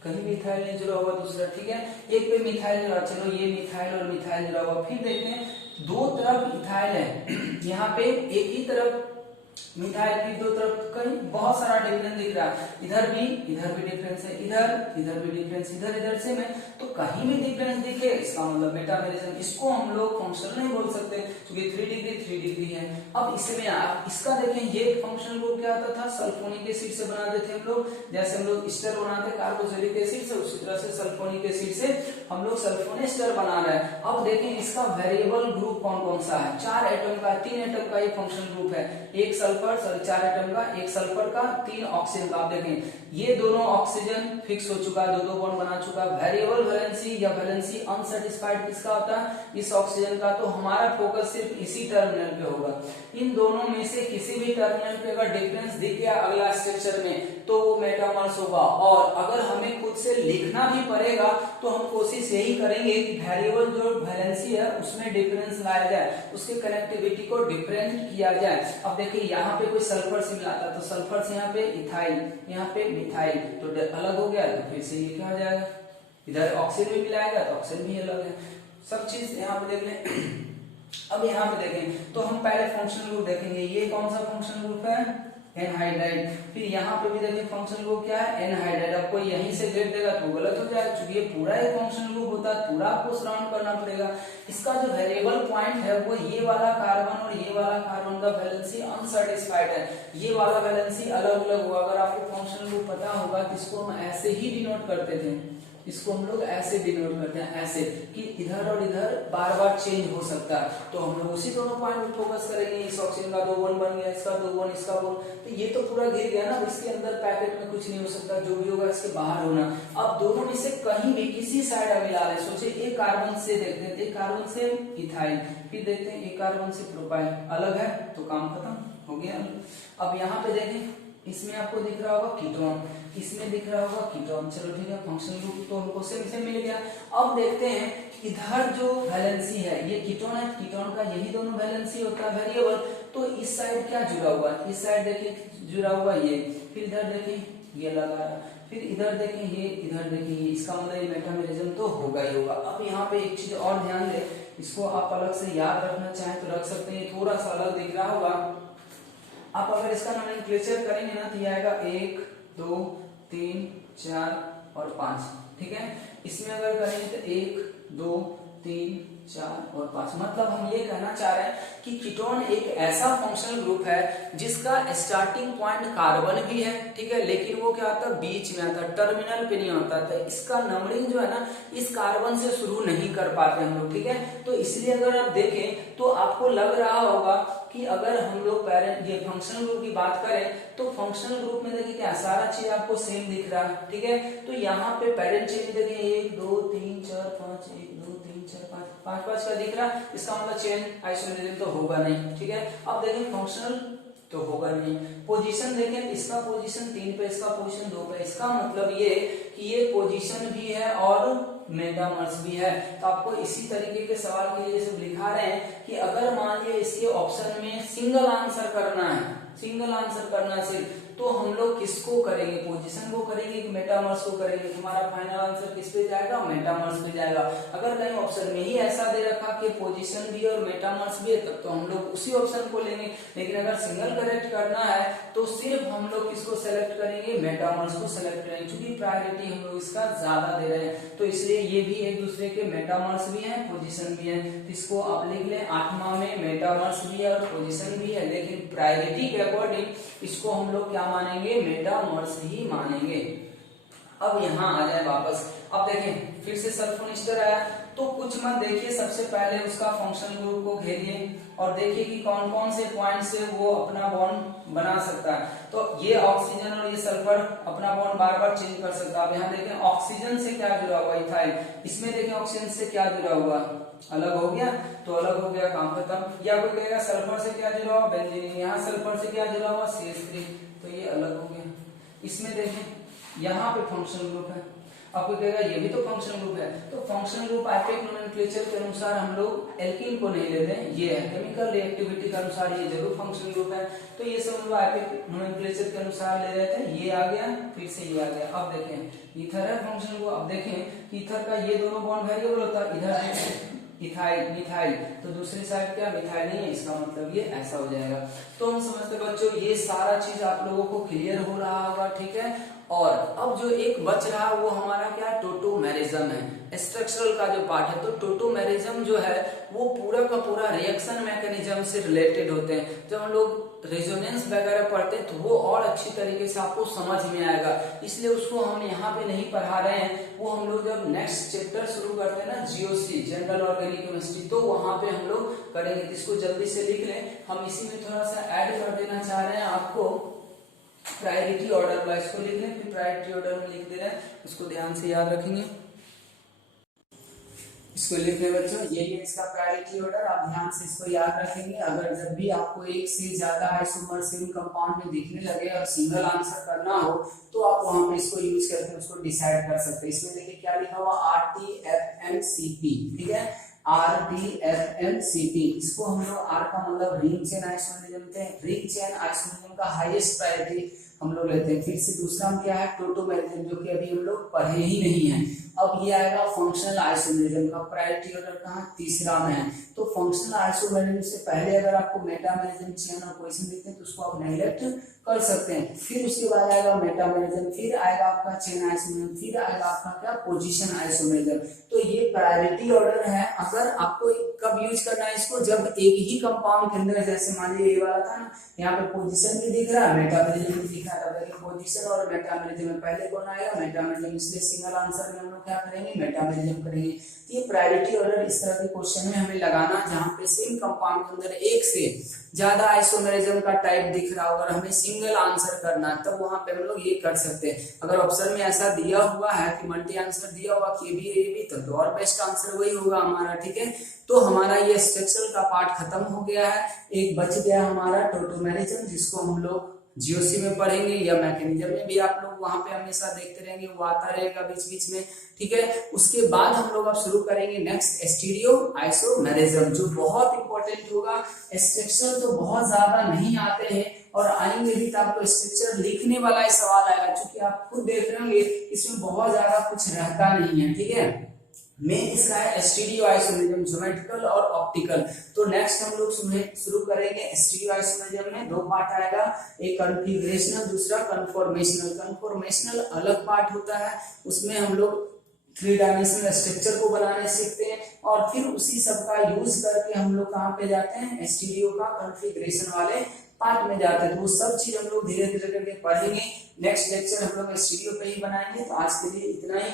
कहीं भी इथाइल नहीं जुड़ा हुआ दूसरा, ठीक है, एक पे मिथाइल जुड़ा, चलो ये मिथाइल और मिथाइल जुड़ा हुआ। फिर देखते हैं 2 तरफ इथाइल है, यहाँ पे एक ही तरफ मिथाइल फिर दो तरफ कहीं बहुत सारा डिफरेंस दिख रहा है, इधर भी डिफरेंस है, इधर भी डिफरेंस, इधर से में, तो कहीं भी डिफरेंस दिखे इसका मतलब मेटामेरिज्म। इसको हम लोग फंक्शनल नहीं बोल सकते क्योंकि 3 डिग्री है। अब इसमें आप इसका देखें, ये फंक्शनल ग्रुप क्या होता था, सल्फोनिक एसिड से बनाते थे हम लोग, जैसे हम लोग एस्टर बनाते कार्बोक्सिलिक एसिड से, उसी तरह से सल्फोनिक एसिड से हम लोग सल्फोन एस्टर बना रहे हैं। अब देखें इसका वेरिएबल ग्रुप कौन कौन सा है, 4 एटम का, 3 एटम का ये फंक्शनल ग्रुप है, एक सल्फर 4 एटम का, एक सल्फर का, 3 ऑक्सीजन का। आप देखें ये दोनों ऑक्सीजन फिक्स हो चुका है, दो बॉन्ड बना चुका है। वेरिएबल वैलेंसी या वैलेंसी अनसैटिस्फाइड किसका होता है, इस ऑक्सीजन का। तो हमारा फोकस सिर्फ इसी टर्मिनल पे होगा, इन दोनों में से किसी भी टर्मिनल पे अगर डिफरेंस दिख गया अगला स्ट्रक्चर में तो वो मेटामर्स होगा। और अगर हमें खुद से लिखना भी पड़ेगा तो हम कोशिश यही करेंगे कि वेरिएबल जो वैलेंसी है उसमें डिफरेंस लाया जाए, उसके कनेक्टिविटी को डिफरेंट किया जाए। अब देखिए यहाँ पे कोई सल्फर से मिलाता तो सल्फर से यहाँ पे इथाइल, यहाँ पे मिथाइल, तो अलग हो गया, तो फिर से ये क्या हो जाएगा, इधर ऑक्सीजन भी मिलाएगा तो ऑक्सीजन भी अलग है, सब चीज यहाँ पे देख लें। अब यहाँ पे देखें तो हम पहले फंक्शनल ग्रुप देखेंगे, ये कौन सा फंक्शनल ग्रुप है, एनहाइड्राइड। फिर यहाँ पे भी देखिए फंक्शनल ग्रुप क्या है, एनहाइड्राइड। अब कोई यहीं से ग्रेड देगा तो गलत हो जाएगा क्योंकि ये पूरा एक फंक्शनल ग्रुप होता है, पूरा आपको सराउंड करना पड़ेगा। इसका जो वेरिएबल पॉइंट है वो ये वाला कार्बन और ये वाला कार्बन का वैलेंसी अनसैटिस्फाइड है, ये वाला वैलेंसी अलग अलग हुआ। अगर आपको फंक्शनल ग्रुप पता होगा तो इसको हम ऐसे ही डिनोट करते थे, इसको हम लोग ऐसे डिनोट करते हैं, ऐसे कि इधर और इधर बार बार चेंज हो सकता है। तो हम लोग उसी दोनों पॉइंट पे फोकस करेंगे, इस ऑक्सीजन का 2 बॉन्ड बन गया, इसका 2 बॉन्ड, इसका बॉन्ड, तो ये तो पूरा घिर गया ना, इसके अंदर पैकेट में कुछ नहीं हो सकता, जो भी होगा इसके बाहर होना। अब दोनों में से कहीं भी किसी साइड अवेलेबल है, सोचे एक कार्बन से देखते हैं, एक कार्बन से इथाइल, फिर देखते हैं एक कार्बन से प्रोपाइल, अलग है तो काम खत्म हो गया। अब यहाँ पे देखें इसमें आपको दिख रहा होगा कीटोन, इसमें दिख रहा होगा कीटोन, चलो ठीक है, फंक्शनल ग्रुप तो हमको सेम सेम मिल गया। अब देखते हैं इधर जो वैलेंसी है, ये कीटोन है, कीटोन का यही दोनों वैलेंसी होता है वेरिएबल, तो इस साइड क्या जुड़ा हुआ है, इस साइड देखिए जुड़ा हुआ ये, फिर इधर देखिए ये लगा है, फिर इधर देखिए ये, इधर देखिए ये, इसका मतलब ये मेटामेरिज्म तो होगा ही होगा। अब यहाँ पे एक चीज और ध्यान दे, इसको आप अलग से याद रखना चाहें तो रख सकते हैं, थोड़ा सा अलग दिख रहा होगा। आप अगर इसका नोमेनक्लेचर करेंगे ना तो ये आएगा 1 2 3 4 और 5, ठीक है। इसमें अगर करेंगे तो 1 2 3 4 और 5, मतलब हम ये कहना चाह रहे हैं कि कीटोन एक ऐसा फंक्शनल ग्रुप है जिसका स्टार्टिंग पॉइंट कार्बन भी है, ठीक है, लेकिन वो क्या आता है बीच में आता है, टर्मिनल पे नहीं होता था। इसका नंबरिंग जो है ना इस कार्बन से शुरू नहीं कर पाते हम लोग, ठीक है। तो इसलिए अगर आप देखें तो आपको लग रहा होगा कि अगर हम लोग पेरेंट ये फंक्शनल ग्रुप की बात करें तो फंक्शनल ग्रुप में देखिए क्या सारा चीज आपको सेम दिख रहा है, ठीक है। तो यहाँ पे पेरेंट चेन देखिए 1 2 3 4 5, 1 2 3 4 5 5 का दिख रहा है, इसका मतलब चेन आइसोमेरिज्म तो होगा नहीं, ठीक है। अब देखें फंक्शनल तो होगा नहीं। पोजीशन देखें, इसका पोजीशन 3 पे, इसका पोजीशन 2 पे, इसका मतलब ये कि ये पोजीशन भी है और मेटामर्स भी है। तो आपको इसी तरीके के सवाल के लिए सब लिखा रहे हैं कि अगर मान लिया इसके ऑप्शन में सिंगल आंसर करना है, सिंगल आंसर करना सिर्फ, तो हम लोग किसको करेंगे, पोजीशन को करेंगे कि मेटामर्स को करेंगे। तुम्हारा फाइनल आंसर किस पे जाएगा, मेटामर्स पे जाएगा। अगर कहीं ऑप्शन में ही ऐसा दे रखा कि पोजीशन भी और मेटामर्स भी है तब तो हम लोग उसी ऑप्शन को लेंगे, लेकिन अगर सिंगल करेक्ट करना है तो सिर्फ हम लोग किसको सेलेक्ट करेंगे, मेटामर्स को सेलेक्ट करेंगे, क्योंकि प्रायोरिटी हम लोग इसका ज्यादा दे रहे हैं। तो इसलिए ये भी एक दूसरे के मेटामर्स भी है, पोजीशन भी है। इसको आप लिख लें 8वां में मेटामर्स भी है और पोजीशन भी है, लेकिन प्रायोरिटी के अकॉर्डिंग इसको हम लोग क्या मानेंगे, मेटामर्स ही मानेंगे। अब यहाँ आ जाए वापस, अब देखें फिर से सल्फोन एस्टर आया तो कुछ मत देखिए, सबसे पहले उसका फंक्शनल ग्रुप को घेरिए और देखिए कि कौन कौन से पॉइंट से वो अपना बॉन्ड बना सकता है। तो ये ऑक्सीजन और ये सल्फर अपना बॉन्ड बार बार चेंज कर सकता है। अब यहाँ देखें ऑक्सीजन से क्या जुड़ा हुआ, इथाइल, इसमें देखें ऑक्सीजन से क्या जुड़ा हुआ, अलग हो गया, तो अलग हो गया, काम खत्म। या कोई कहेगा सल्फर से क्या जुड़ा हुआ, बेंजीन, यहाँ सल्फर से क्या जुड़ा हुआ, CH3, तो ये अलग हो गया। इसमें देखें यहाँ पे फंक्शनल ग्रुप है, आपको कहेगा ये भी तो फंक्शनल ग्रुप है, तो फंक्शनल ग्रुप आइपिक नोमेनक्लेचर के अनुसार हम लोग एल्कीन को नहीं लेते हैं, ये है केमिकल रिएक्टिविटी के अनुसार ये जरूर फंक्शनल ग्रुप है। तो ये सब लोग आइपिक नोमेनक्लेचर के अनुसार ले रहे थे, ये आ गया, फिर से ये आ गया। अब देखें ईथर है फंक्शनल ग्रुप, अब देखें ईथर का ये दोनों बॉन्ड वेरिएबल होता है, इधर इथाइल मिथाइल, तो दूसरी साइड क्या मिथाइल नहीं है, इसका मतलब ये ऐसा हो जाएगा। तो हम समझते बच्चों ये सारा चीज आप लोगों को क्लियर हो रहा होगा, ठीक है। और अब जो एक बच रहा वो हमारा क्या टोटोमेरिज्म है, स्ट्रक्चरल का जो पार्ट है। तो टोटोमेरिज्म जो है वो पूरा का पूरा रिएक्शन मैकेनिज्म से रिलेटेड होते हैं। जब हम लोग रेजोनेंस वगैरह पढ़ते हैं तो वो और अच्छी तरीके से आपको समझ में आएगा, इसलिए उसको हम यहाँ पे नहीं पढ़ा रहे हैं। वो हम लोग जब नेक्स्ट चैप्टर शुरू करते हैं ना जीओसी जनरल ऑर्गेनिक केमिस्ट्री, तो वहां पे हम लोग करेंगे। इसको जल्दी से लिख लें, हम इसी में थोड़ा सा ऐड कर देना चाह रहे हैं आपको प्रायोरिटी ऑर्डर वाइज को लिख लें, फिर प्रायोरिटी ऑर्डर में लिख दे रहे हैं, उसको ध्यान से याद रखेंगे। इसको लिख लें बच्चों, ये इसका प्रायोरिटी ऑर्डर, आप ध्यान से इसको याद रखेंगे। अगर जब भी आपको एक से ज्यादा आइसोमर सेम कंपाउंड में दिखने लगे और सिंगल आंसर करना हो तो आप वहां पे इसको यूज करके उसको डिसाइड कर सकते हैं। इसमें देखिए क्या लिखा हुआ RTFMCP, ठीक है, RTFMCP। इसको हम लोग R का मतलब रिंग चेन आइसोमरिज्म थे, रिंग चेन आइसोमरिज्म का हाईएस्ट प्रायोरिटी हम लोग लेते हैं। फिर से दूसरा हम क्या है टोटोमेरिज्म, जो कि अभी हम लोग पढ़े ही नहीं है। अब ये आएगा फंक्शनल आइसोमेरिज्म का प्रायोरिटी ऑर्डर कहाँ तीसरा में है। तो फंक्शनल आइसोमेरिज्म से पहले अगर आपको मेटामेरिज्म चेन और पोजीशन दिखते हैं तो उसको आप नेग्लेक्ट कर सकते हैं। फिर उसके बाद आएगा मेटामेरिज्म, फिर आएगा आपका चेन आइसोमेरिज्म, फिर आएगा आपका क्या पोजीशन आइसोमेरिज्म। तो ये प्रायोरिटी ऑर्डर है। अगर आपको कब यूज करना है इसको, जब एक ही कंपाउंड के अंदर, जैसे मान लीजिए ये वाला था ना, यहाँ पे पोजीशन भी दिख रहा है मेटामेरिज्म भी दिख रहा है, तब पोजीशन और मेटामेरिज्म में पहले कौन आएगा मेटामेरिज्म, इसलिए सिंगल आंसर में हम लोग क्या करेंगे मेटामेरिज्म करेंगे। तो ये प्रायोरिटी ऑर्डर इस तरह के क्वेश्चन में हमें लगाना जहां पे सेम कंपाउंड के अंदर एक से ज्यादा आइसोमेरिज्म का टाइप दिख रहा होगा और हमें सिंगल आंसर करना, तब वहां पे हम लोग ये कर सकते हैं। अगर ऑप्शन में ऐसा दिया हुआ है कि मल्टी आंसर दिया हुआ कि ये भी तो और बेस्ट आंसर वही होगा हमारा, ठीक है। तो हमारा ये स्ट्रक्चरल का पार्ट खत्म हो गया है। एक बच गया हमारा टोटोमेरिज्म, जिसको हम लोग जीओसी में पढ़ेंगे या मैकेनिज्म में भी आप लोग वहां पे हमेशा देखते रहेंगे, वो आता रहेगा बीच बीच में, ठीक है। उसके बाद हम लोग अब शुरू करेंगे नेक्स्ट स्टीरियो आइसोमेरिज्म, जो बहुत इंपॉर्टेंट होगा। स्ट्रक्चर तो बहुत ज्यादा नहीं आते हैं और आएंगे भी तो आपको स्ट्रक्चर लिखने वाला ही सवाल आएगा, क्योंकि आप खुद देख रहे होंगे इसमें बहुत ज्यादा कुछ रहता नहीं है, ठीक है। मेन इसका है स्टीरियो आइसोमेरिज्म, ज्योमेट्रिकल और ऑप्टिकल। तो नेक्स्ट हम लोग शुरू करेंगे स्टीरियो आइसोमेरिज्म में। दो पार्ट आएगा, एक कॉन्फ़िगरेशनल, दूसरा कन्फॉर्मेशनल। कन्फॉर्मेशनल अलग पार्ट होता है, उसमें हम लोग 3 डायमेंशनल स्ट्रक्चर को बनाने सीखते हैं और फिर उसी सब का यूज करके हम लोग कहाँ पे जाते हैं स्टीरियो का कॉन्फ़िगरेशन वाले पार्ट में जाते हैं। तो वो सब चीज हम लोग धीरे धीरे करके पढ़ेंगे। नेक्स्ट लेक्चर हम लोग स्टीरियो पे ही बनाएंगे। तो आज के लिए इतना ही।